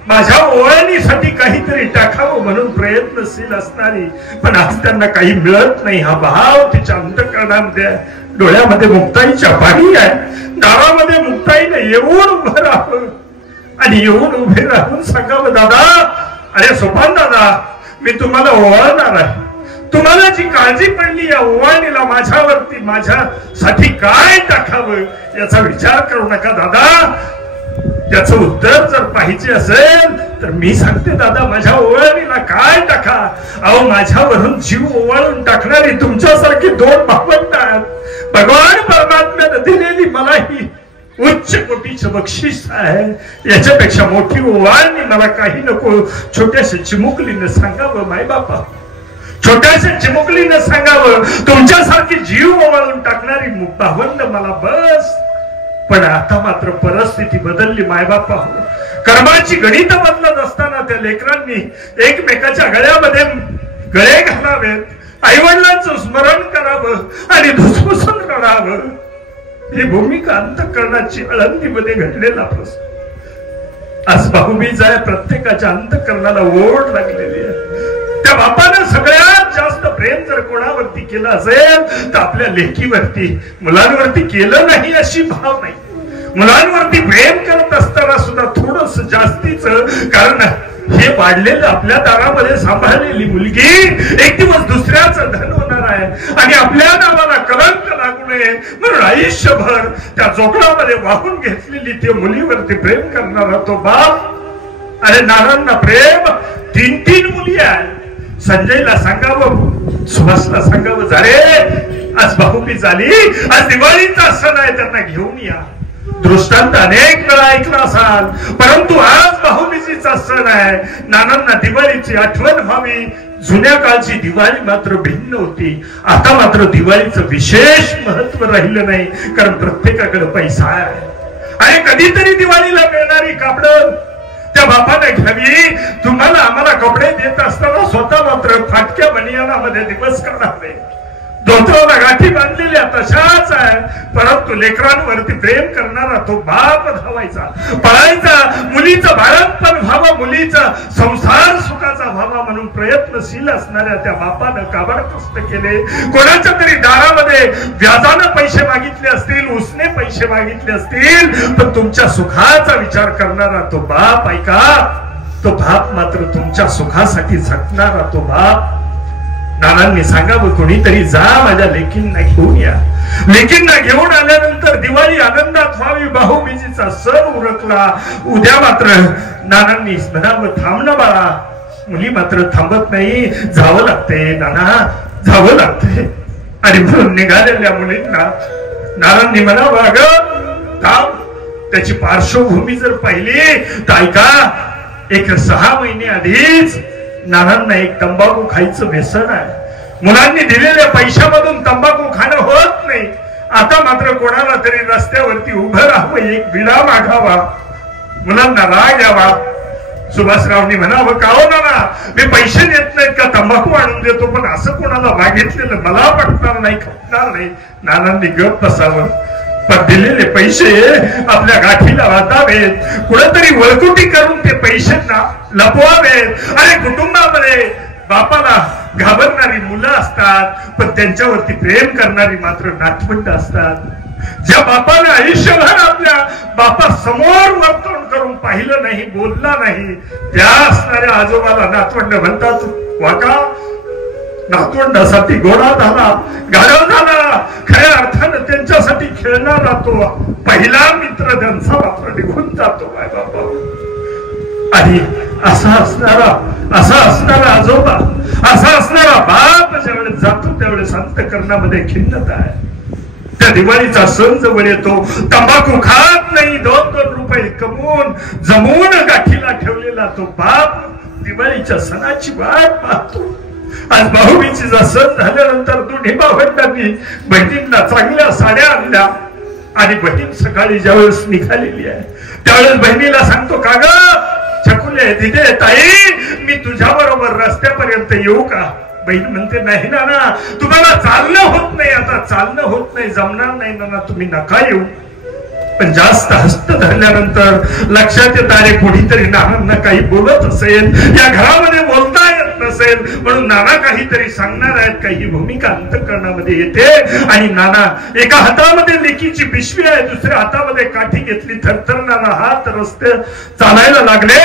माझ्या ओवाळणीसाठी काहीतरी टाकावं म्हणून प्रयत्नशील असणारी, पण आज त्यांना काही मिळत नाही. हा भाव तिच्या अंतःकरणामध्ये, डोळ्यामध्ये मुक्ताईच्या पाणी आहे. दारामध्ये मुक्ताईने येऊन उभं राहावं आणि येऊन उभे राहून सांगावं, दादा, अरे सोपान दादा, मी तुम्हाला ओवाळणार आहे. तुम्हाला जी काळजी पडली या ओवाळणीला माझ्यावरती, माझ्यासाठी काय टाकावं याचा विचार करू नका दादा. त्याचं उत्तर जर पाहिजे असेल तर मी सांगते दादा, माझ्या ओवाळणीला काय टाका. अहो, माझ्यावरून जीव ओवाळून टाकणारी तुमच्यासारखी दोन भावंड आहेत. भगवान परमात्म्याने दिलेली मला ही उच्च कोटीचं बक्षीस आहे. याच्यापेक्षा मोठी ओवाळणी मला काही नको. छोट्याशा चिमुकलीने सांगावं, माय बापा, छोट्याशा चिमुकलीने सांगावं, तुमच्यासारखी जीव ओवाळून टाकणारी भावंड मला बस. पण आता मात्र परिस्थिती बदलली मायबापा. कर्माची गणित बदलत असताना त्या लेकरांनी एकमेकाच्या गळ्यामध्ये गळे घालावेत, आईवडिलांचं स्मरण करावं आणि धुसफुसून रडावं. ही भूमिका अंतःकरणाची आळंदीमध्ये घडलेला प्रसंग. आज भाऊबीज आहे, प्रत्येकाच्या अंतःकरणाला ओढ लागलेली आहे. त्या बापानं सगळ्यात जास्त प्रेम जर कोणावरती केलं असेल तर आपल्या लेकीवरती, मुलांवरती केलं नाही अशी भाव नाही. मुलांवरती प्रेम करत असताना सुद्धा थोडस जास्तीच, कारण हे वाढलेलं आपल्या दारामध्ये सांभाळलेली मुलगी एक दिवस दुसऱ्याचं धन होणार आहे आणि आपल्या नावाला कलंक लागू नये म्हणून आयुष्यभर त्या जोगडामध्ये वाहून घेतलेली त्या मुलीवरती प्रेम करणारा तो बाप. अरे नानांना प्रेम, 3 मुली आहेत. संजयला सांगावं, सुभाषला सांगावं, अरे आज भाऊबीज झाली, आज दिवाळीचा सण आहे, त्यांना घेऊन या. दृष्टांत अनेक वेळा ऐकला असाल, परंतु आज भाऊबीजीचा सण आहे. नानांना दिवाळीची आठवण व्हावी. जुन्या काळची दिवाळी मात्र भिन्न होती. आता मात्र दिवाळीचं विशेष महत्व राहिलं नाही, कारण प्रत्येकाकडे पैसा आहे आणि कधीतरी दिवाळीला मिळणारी कापडं त्या बापाने घ्यावी. तुम्हाला आम्हाला कपडे देत असताना स्वतः मात्र फाटक्या बनियानामध्ये दिवस काढावे. धोत्राला गाठी बांधलेल्या तशाच आहे, परंतु लेकरांवरती प्रेम करणारा तो बाप धावायचा, पळायचा. मुलीचं बाळंतपण व्हावं, मुलीचा संसार सुखाचा व्हावा म्हणून प्रयत्नशील असणाऱ्या त्या बापानं काबाड कष्ट केले. कोणाच्या तरी दारामध्ये व्याजानं पैसे मागितले असतील, उसने पैसे मागितले असतील, पण तुमच्या सुखाचा विचार करणारा तो बाप, ऐका, तो बाप मात्र तुमच्या सुखासाठी झटणारा तो बाप. नानांनी सांगावं, कोणीतरी जा माझ्या लेकींना घेऊन या. लेकींना घेऊन आल्यानंतर दिवाळी आनंदात व्हावी. भाऊबीजीचा सण उरकला. उद्या मात्र नानांनी म्हणावं, थांब ना बाळा. मुली मात्र थांबत नाही, जावं लागते नाना, जावं लागते. आणि म्हणून निघालेल्या मुलींना नानांनी म्हणावं, अगं थांब. त्याची पार्श्वभूमी जर पाहिली तर ऐका, एक 6 महिने आधीच नानांना एक तंबाखू खायचं व्यसन आहे. मुलांनी दिलेल्या पैशामधून तंबाखू खाणं होत नाही. आता मात्र कोणाला तरी रस्त्यावरती उभं राहावं, एक विडा मागावा, मुलांना राग यावा. सुभाषरावनी म्हणावं, का हो नाना, मी पैसे देत नाहीत का, तंबाखू आणून देतो, पण असं कोणाला मागितलेलं मला पटणार नाही, खपणार नाही. नानांनी गप बसावं, पण दिलेले पैसे आपल्या गाठीला वाटावेत. कुठेतरी वळकुटी करून ते पैशांना लपवावेत. अरे कुटुंबामध्ये बापाला घाबरणारी मुलं असतात, पण त्यांच्यावरती प्रेम करणारी मात्र नातवंड असतात. ज्या बापाने आयुष्यभर आपल्या बापा समोर वर्तवण करून पाहिलं नाही, बोलला नाही, त्या असणाऱ्या आजोबाला नातवंड म्हणतात. वाका नातवंडासाठी घोडा झाला, गाढव झाला, खऱ्या अर्थानं त्यांच्यासाठी खेळणारा तो पहिला मित्र त्यांचा मात्र निघून जातो माय बाबा. आणि असा असणारा आजोबा, असा असणारा बाप ज्यावेळेस जातो त्यावेळेस अंतःकरणामध्ये खिन्नता आहे. त्या दिवाळीचा सण जवळ येतो, तंबाखू खात नाही, 2-2 रुपये कमवून जमवून गाठीला ठेवलेला तो बाप दिवाळीच्या सणाची वाट पाहतो. आज भाऊबीजेचा सण झाल्यानंतर दोन्ही भावंडांनी बहिणींना चांगल्या साड्या आणल्या आणि बहीण सकाळी ज्यावेळेस निघालेली आहे त्यावेळेस बहिणीला सांगतो, का ग छकुले, दिदे, ताई, मी तुझ्या बरोबर रस्त्यापर्यंत येऊ का? बहीण म्हणते, नाही नाना, तुम्हाला चालणं होत नाही, आता चालणं होत नाही, जमणार नाही नाना, तुम्ही नका येऊ. पण जास्त हस्त धरल्यानंतर लक्षात येत आहे कोणीतरी नानांना काही बोलत असेल, या घरामध्ये बोलता येत नसेल, म्हणून नाना काहीतरी सांगणार आहेत. काही भूमिका अंतःकरणामध्ये येते आणि नाना एका हातामध्ये लेकीची पिशवी आहे, दुसऱ्या हातामध्ये काठी घेतली, थरथरणारा हात रस्ते चालायला लागले.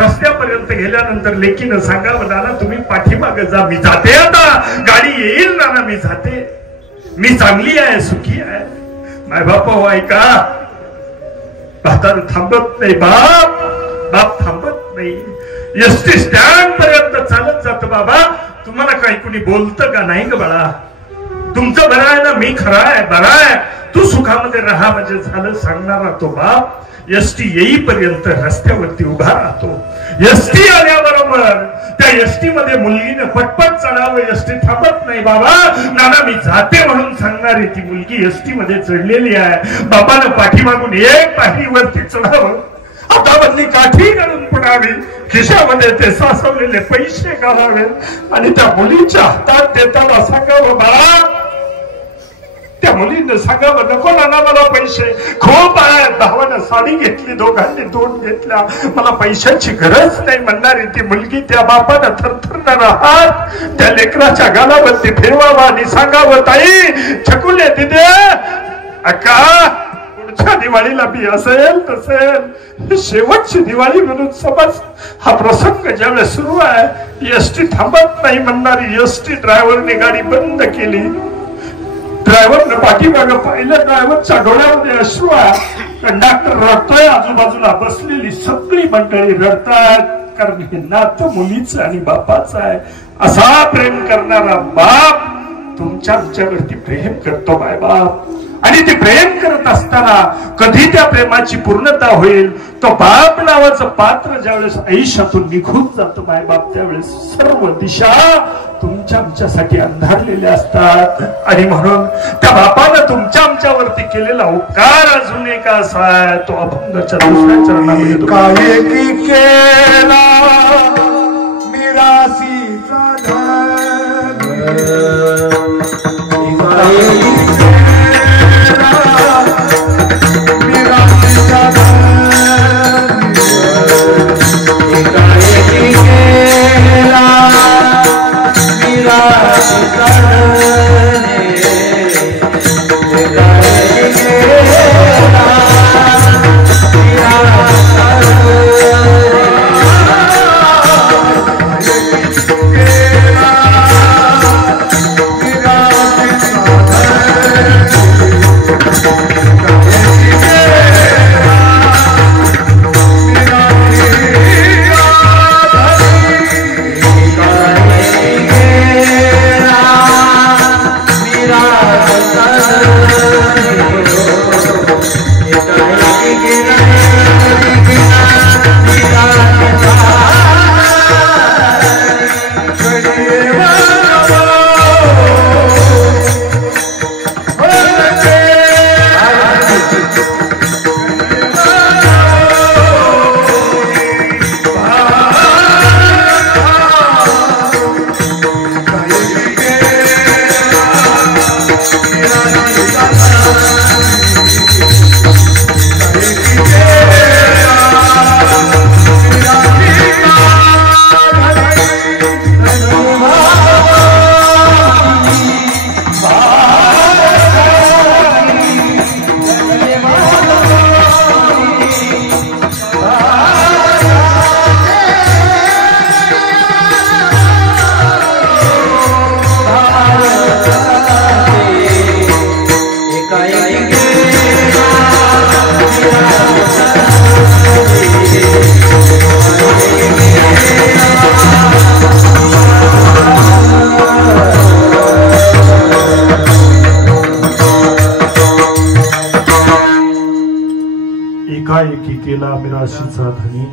रस्त्यापर्यंत गेल्यानंतर लेकीनं सांगावं, नाना तुम्ही पाठीमागे जा, मी जाते, आता गाडी येईल नाना, मी जाते, मी चांगली आहे, सुखी आहे. माय बापा ऐका, म्हातारं थांबत नाही, बाप थांबत नाही. एसटी स्टँड पर्यंत चालत जात. बाबा तुम्हाला काही कुणी बोलतं का? नाही ग बाळा, तुमचं बरं आहे ना, मी खरा आहे, बरा आहे, तू सुखामध्ये राहा म्हणजे झालं सांगणारा तो बाप एसटी येईपर्यंत रस्त्यावरती उभा राहतो. एसटी आल्याबरोबर त्या एसटी मध्ये मुलगीने पटपट चढावं, एसटी थांबत नाही. बाबा नाना मी जाते म्हणून सांगणारी ती मुलगी एसटी मध्ये चढलेली आहे. बाबानं पाठीमागून एक पाठीवरती चढावं, हातामधली काठी काढून पडावी, खिशामध्ये ते साचवलेले पैसे घालावे आणि त्या मुलीच्या हातात देताना सांगावं, बाळा, त्या मुलीने सांगावं, नको नाना मला पैसे खूप आहे, भावानं साडी घेतली, दोघांनी 2 घेतल्या, मला पैशांची गरज नाही म्हणणारी ती मुलगी त्या बापानं थरथरणारा हात त्या लेकराच्या गालावरती फिरवावा आणि सांगावं, ताई, छकुले, दिदे, अक्का, पुढच्या दिवाळीला मी असेल तसेल, शेवटची दिवाळी म्हणून समज. हा प्रसंग ज्यावेळेस सुरू आहे, एसटी थांबत नाही म्हणणारी एसटी ड्रायव्हरने गाडी बंद केली. ड्रायव्हरने पाठीमागं पाहिलं, ड्रायव्हरच्या डोळ्यामध्ये अश्रू आहे, कंडक्टर रडतोय, आजूबाजूला बसलेली सगळी मंडळी रडतात, कारण हे नातं मुलीचं आणि बापाचं आहे. असा प्रेम करणारा बाप तुमच्या आमच्यावरती प्रेम करतो माय बाप. आणि ते प्रेम करत असताना कधी त्या प्रेमाची पूर्णता होईल, तो बाप नावाचं पात्र ज्यावेळेस आयुष्यातून निघून जातो माय बाप, त्यावेळेस सर्व दिशा तुमच्या आमच्यासाठी अंधारलेल्या असतात. आणि म्हणून त्या बापानं तुमच्या आमच्यावरती केलेला उपकार अजून एक असा आहे, तो अभंगाच्या दुसऱ्या चरणामध्ये काय की केला मिरासीचा Yeah. एकी केला मिराशीचा धनी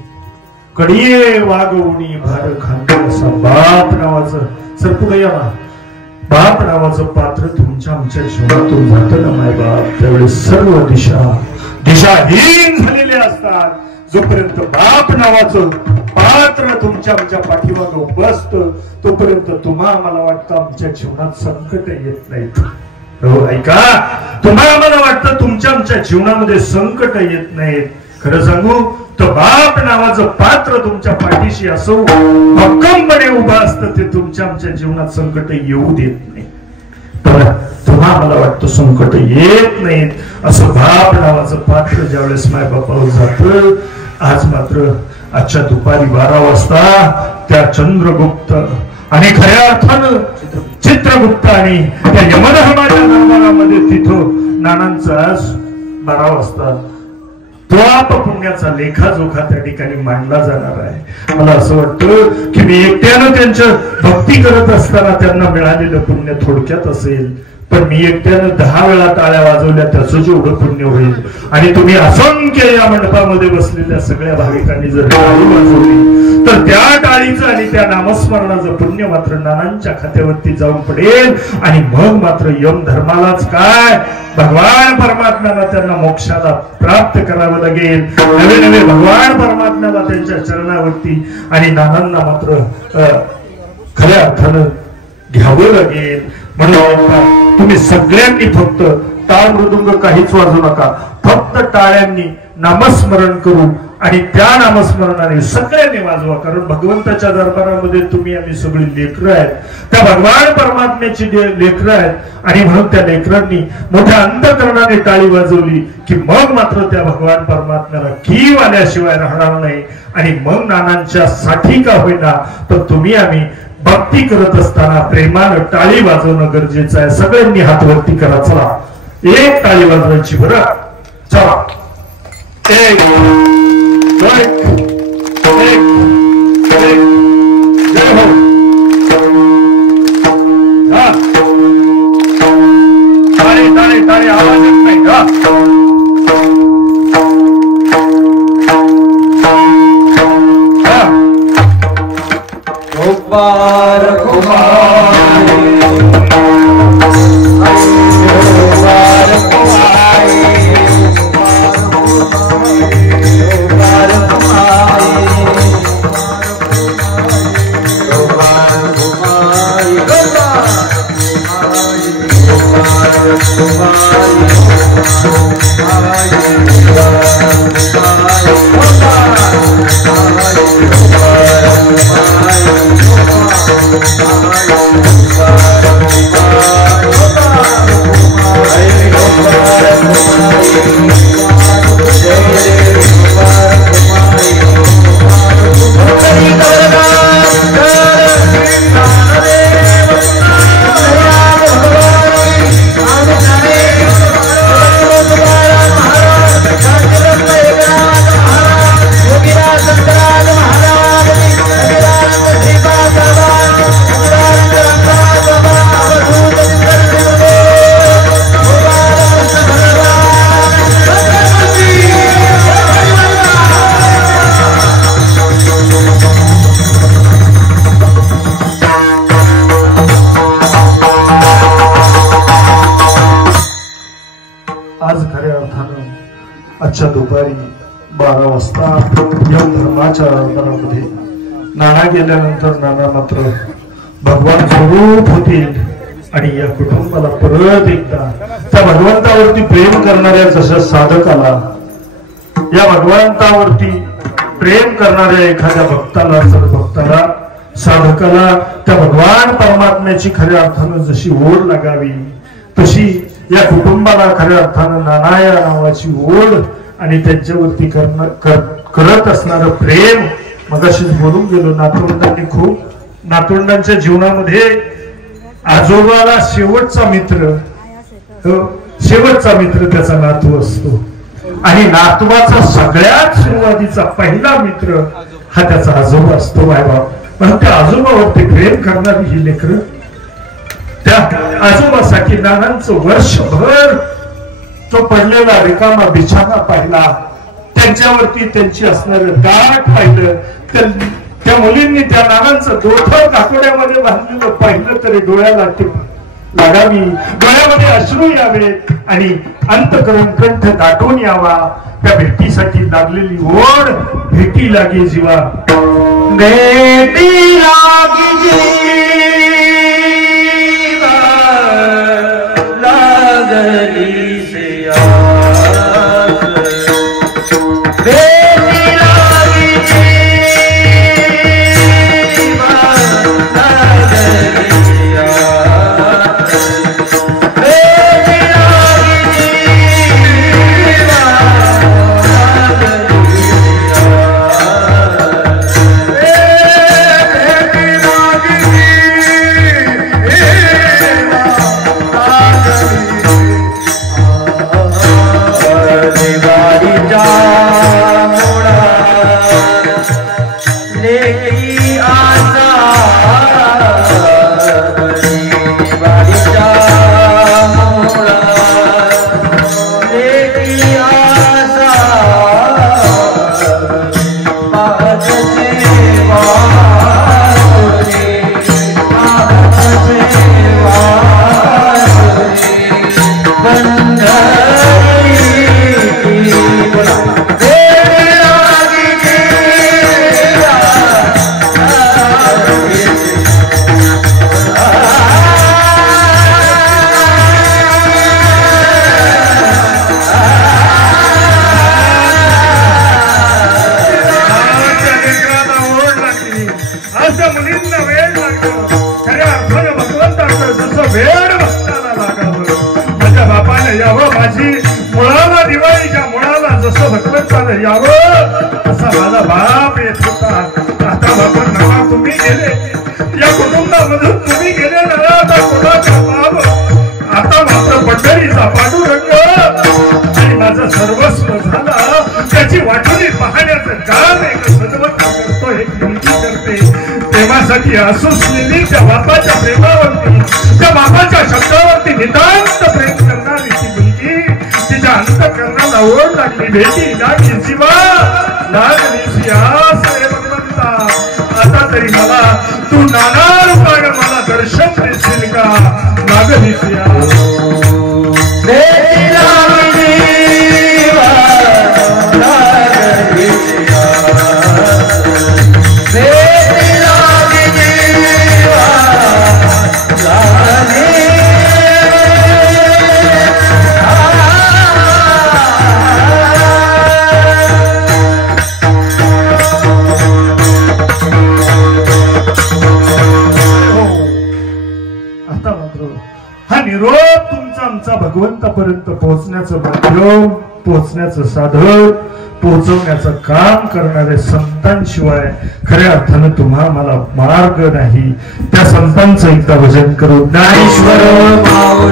कडिये वागवणी भार खांदे असा बाप नावाचं सर पुढे या ना बाप नावाचं पात्र तुमच्या आमच्या जीवनातून जातं ना माय बाप त्यावेळेस सर्व दिशाहीन झालेले असतात. जोपर्यंत बाप नावाचं पात्र तुमच्या आमच्या पाठीमागं बसतं तोपर्यंत मला वाटतं आमच्या जीवनात संकट येत नाहीत. हो ऐका तुम्हाला मला वाटतं तुमच्या आमच्या जीवनामध्ये संकट येत नाहीत. खरं सांगू तर बाप नावाचं पात्र तुमच्या पाठीशी असो भक्कमपणे उभं असतं ते तुमच्या आमच्या जीवनात संकट येऊ देत नाही. पण तुम्हाला मला वाटतं संकट येत नाहीत असं बाप नावाचं पात्र ज्यावेळेस मायबापावर जातं. आज मात्र आजच्या दुपारी 12 वाजता त्या चंद्रगुप्त आणि खऱ्या अर्थानं चित्रगुप्त आणि त्या यमधर्माच्या दरबारामध्ये तिथं नानांचा 12 वाजता पाप पुण्याचा लेखाजोखा त्या ठिकाणी मांडला जाणार आहे. मला असं वाटतं की मी एकट्यानं त्यांच्या भक्ती करत असताना त्यांना मिळालेलं पुण्य थोडक्यात असेल पण मी एकट्यानं 10 वेळा टाळ्या वाजवल्या त्याचं जेवढं पुण्य होईल आणि तुम्ही असंख्य या मंडपामध्ये बसलेल्या सगळ्या भाविकांनी जर टाळी वाजवली तर त्या टाळीचं आणि त्या नामस्मरणाचं पुण्य मात्र नानांच्या खात्यावरती जाऊन पडेल आणि मग मात्र यम धर्मालाच काय भगवान परमात्म्याला त्यांना मोक्षाला प्राप्त करावं लागेल. नवे नवे भगवान परमात्म्याला त्यांच्या चरणावरती आणि नानांना मात्र खऱ्या अर्थानं घ्यावं लागेल. म्हणून तुम्ही सगळ्यांनी फक्त टाळ मृदुंग काहीच वाजू नका. फक्त टाळ्यांनी नामस्मरण करू आणि त्या नामस्मरणाने सगळ्यांनी वाजवा. कारण भगवंताच्या दरबारामध्ये तुम्ही आम्ही सगळी लेकरं आहेत त्या भगवान परमात्म्याची लेकरं आहेत आणि म्हणून त्या लेकरांनी मोठ्या अंतःकरणाने टाळी वाजवली की मग मात्र त्या भगवान परमात्म्याला की आल्याशिवाय राहणार नाही. आणि मग नानांच्या साठी का होईना पण तुम्ही आम्ही भक्ती करत असताना प्रेमानं टाळी वाजवणं गरजेचं आहे. सगळ्यांनी हात वरती करा. चला एक टाळी वाजवायची बरं. चला एक जय हो. टाळी टाळी टाळी आवाज येत नाही का? कुमार आजच्या दुपारी 12 वाजता या धर्माच्या दरबारामध्ये नाना गेल्यानंतर नाना मात्र भगवान स्वरूप होतील आणि या कुटुंबाला परत एकदा त्या भगवंतावरती प्रेम करणाऱ्या जशा साधकाला या भगवंतावरती प्रेम करणाऱ्या एखाद्या भक्ताला सद्भक्ताला साधकाला त्या भगवान परमात्म्याची खऱ्या अर्थानं जशी ओढ लागावी तशी या कुटुंबाला खऱ्या अर्थानं नाना या नावाची ओढ आणि त्यांच्यावरती करत असणारं प्रेम मगाशीच बोलून गेलो. नातवंडांनी खूप नातवंडांच्या जीवनामध्ये आजोबाला शेवटचा मित्र त्याचा नातू असतो आणि नातवाचा सगळ्यात सुरुवातीचा पहिला मित्र हा त्याचा आजोबा असतो. मायबाप म्हणून त्या आजोबावरती प्रेम करणारी ही लेकरं त्या आजोबासाठी नानांचं वर्षभर तो पडलेला रिकामा बिछाना पाहिला त्यांच्यावरती त्यांची असणारं दाट पाहिलं, त्या मुलींनी त्या नानांचं दोथर काकोड्यामध्ये बांधलेलं पाहिलं तरी डोळ्याला टिप लागावी, डोळ्यामध्ये अश्रू यावेत आणि अंतकरण कंठ दाटून यावा. त्या भेटीसाठी लागलेली ओढ भेटी लागे जीवा, बेटी लागी जीवा लागली से बेटी लागी जीवा लागली असुसलेली त्या बापाच्या प्रेमावरती, त्या बापाच्या शब्दावरती नितांत प्रेम करणारी ती मुलगी, तिच्या अंतःकरणाला ओढ लागली. भेटी लागली जीवा लागली सियास रे भगवंता, आता तरी मला तू नाना रूपाने मला दर्शन देशील का? लागली सियास बेटी लागली जीवा लागली भगवंतापर्यंत पोहोचण्याचं माध्यम, पोहोचण्याचं साधन, पोहोचवण्याचं काम करणाऱ्या संतांशिवाय खऱ्या अर्थानं तुम्हा मला मार्ग नाही. त्या संतांचं एकदा भजन करू. ज्ञानेश्वर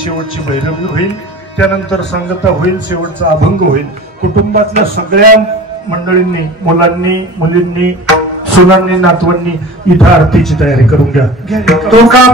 शेवटची भैरवी होईल, त्यानंतर सांगता होईल, शेवटचा अभंग होईल. कुटुंबातल्या सगळ्या मंडळींनी, मुलांनी, मुलींनी, सुनांनी, नातवांनी इथं आरतीची तयारी करून घ्या. तो का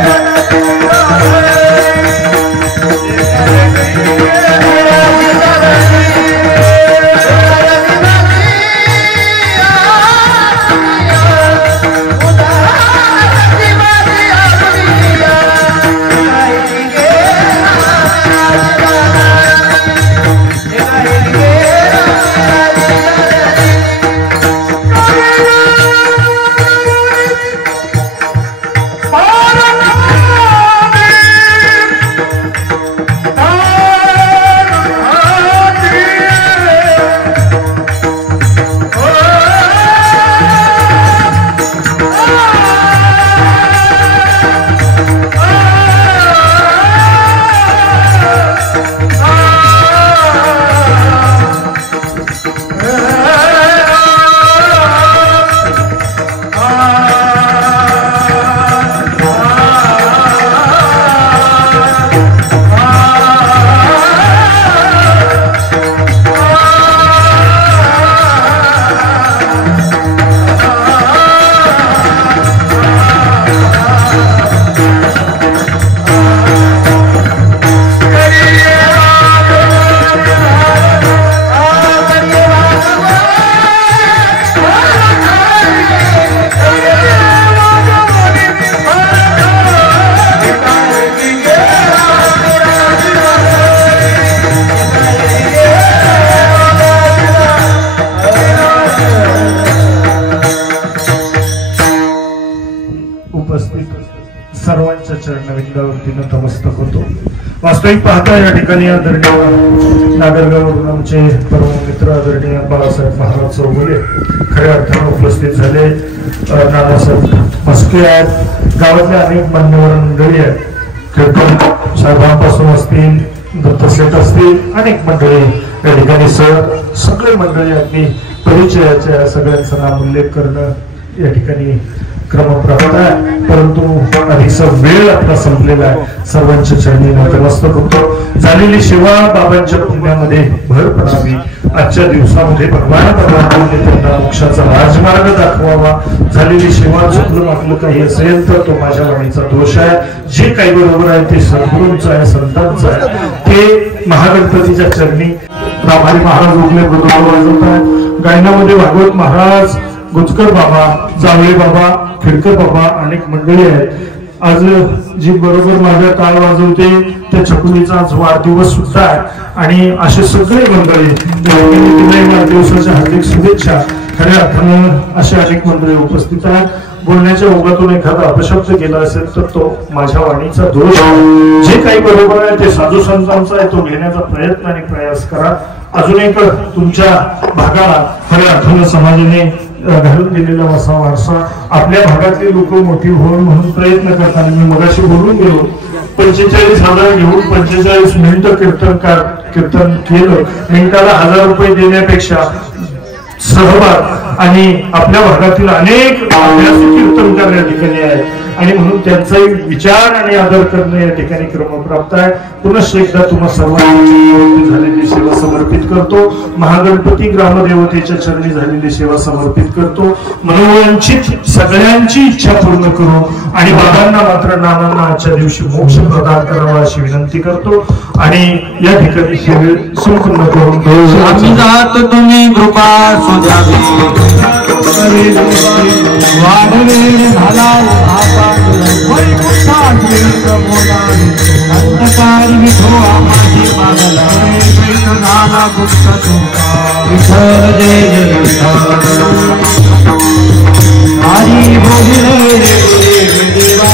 Yeah. चरणांना विंदावरतीनं नतमस्तक होतो. वास्तविक पाहता या ठिकाणी आदरणीय नागरगाववरून आमचे परम मित्र आदरणीय बाळासाहेब महाराज चौगुले खऱ्या अर्थानं उपस्थित झाले. नानासाहेब मस्के आहेत, गावातल्या अनेक मान्यवर मंडळी आहेत, कीर्तन साहेबांपासून असतील, दत्तसेठ असतील, अनेक मंडळी या ठिकाणी सगळे मंडळी अगदी परिचयाच्या सगळ्यांचा नाम उल्लेख करणं या ठिकाणी क्रमप्राप्त आहे. परंतु अधिकचा वेळ आपला संपलेला आहे. सर्वांच्या चरणी नतमस्तक होतो. झालेली सेवा बाबांच्या पुण्यामध्ये भर पडावी. आजच्या दिवसामध्ये भगवान परमात्म्याने त्यांना मोक्षाचा राजमार्ग दाखवावा. झालेली सेवा चुकलं मागलं काही असेल तर तो माझ्या वाणीचा दोष आहे. जे काही बरोबर आहे ते सद्गुरूंचं आहे, संतांचं आहे. ते महागणपतीच्या चरणी रामारी महाराज उगले मृदुला वाजवत आहेत. गायनामध्ये भागवत महाराज, गुजकर बाबा, जावळे बाबा, खिडकर बाबा अनेक मंडळी आहेत. आज जी बरोबर माझ्या टाळ वाजवते त्या छकुलीचा आज वाढदिवस सुद्धा आहे आणि असे सगळे मंडळी वाढदिवसाच्या हार्दिक शुभेच्छा. खऱ्या अर्थानं असे अनेक मंडळी उपस्थित आहेत. बोलण्याच्या ओघातून एखादा अपशब्द गेला असेल तर तो माझ्या वाणीचा दोष आहे. जे काही बरोबर आहे ते साधू संतांचा आहे, तो घेण्याचा प्रयत्न आणि प्रयास करा. अजून एक तुमच्या भागाला खऱ्या अर्थानं समाजाने घालून दिलेला असा वारसा आपल्या भागातली लोक मोठी होऊन म्हणून प्रयत्न करताना मी मगाशी बोलून गेलो. 45,000 घेऊन 45 मिनिटं कीर्तन केलं. मिनिटाला 1000 रुपये देण्यापेक्षा सहभाग आणि आपल्या भागातील अनेक अभ्यासू कीर्तनकार या ठिकाणी आहेत आणि म्हणून त्यांचाही विचार आणि आदर करणं या ठिकाणी क्रमप्राप्त आहे. पुनश्च एकदा तुम्हा सर्वांची झालेली सेवा समर्पित करतो. महागणपती ग्रामदेवतेच्या चरणी झालेली सेवा समर्पित करतो. मनोवंचित सगळ्यांची इच्छा पूर्ण करू आणि बाबांना मात्र नानांना आजच्या दिवशी मोक्ष प्रदान करावा अशी विनंती करतो आणि या ठिकाणी सेवे संपन्न करून तुम्ही कृपा सुधावी वाढवे झाला अंतकारी विठोबा माझी पागला नाना पुस्तक विठ्ठल जय हरी बोले देवा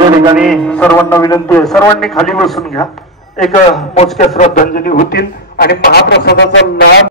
या ठिकाणी सर्वांना विनंती आहे, सर्वांनी खाली बसून घ्या. एक मोजक्या श्रद्धांजली होतील आणि महाप्रसादाचा लाभ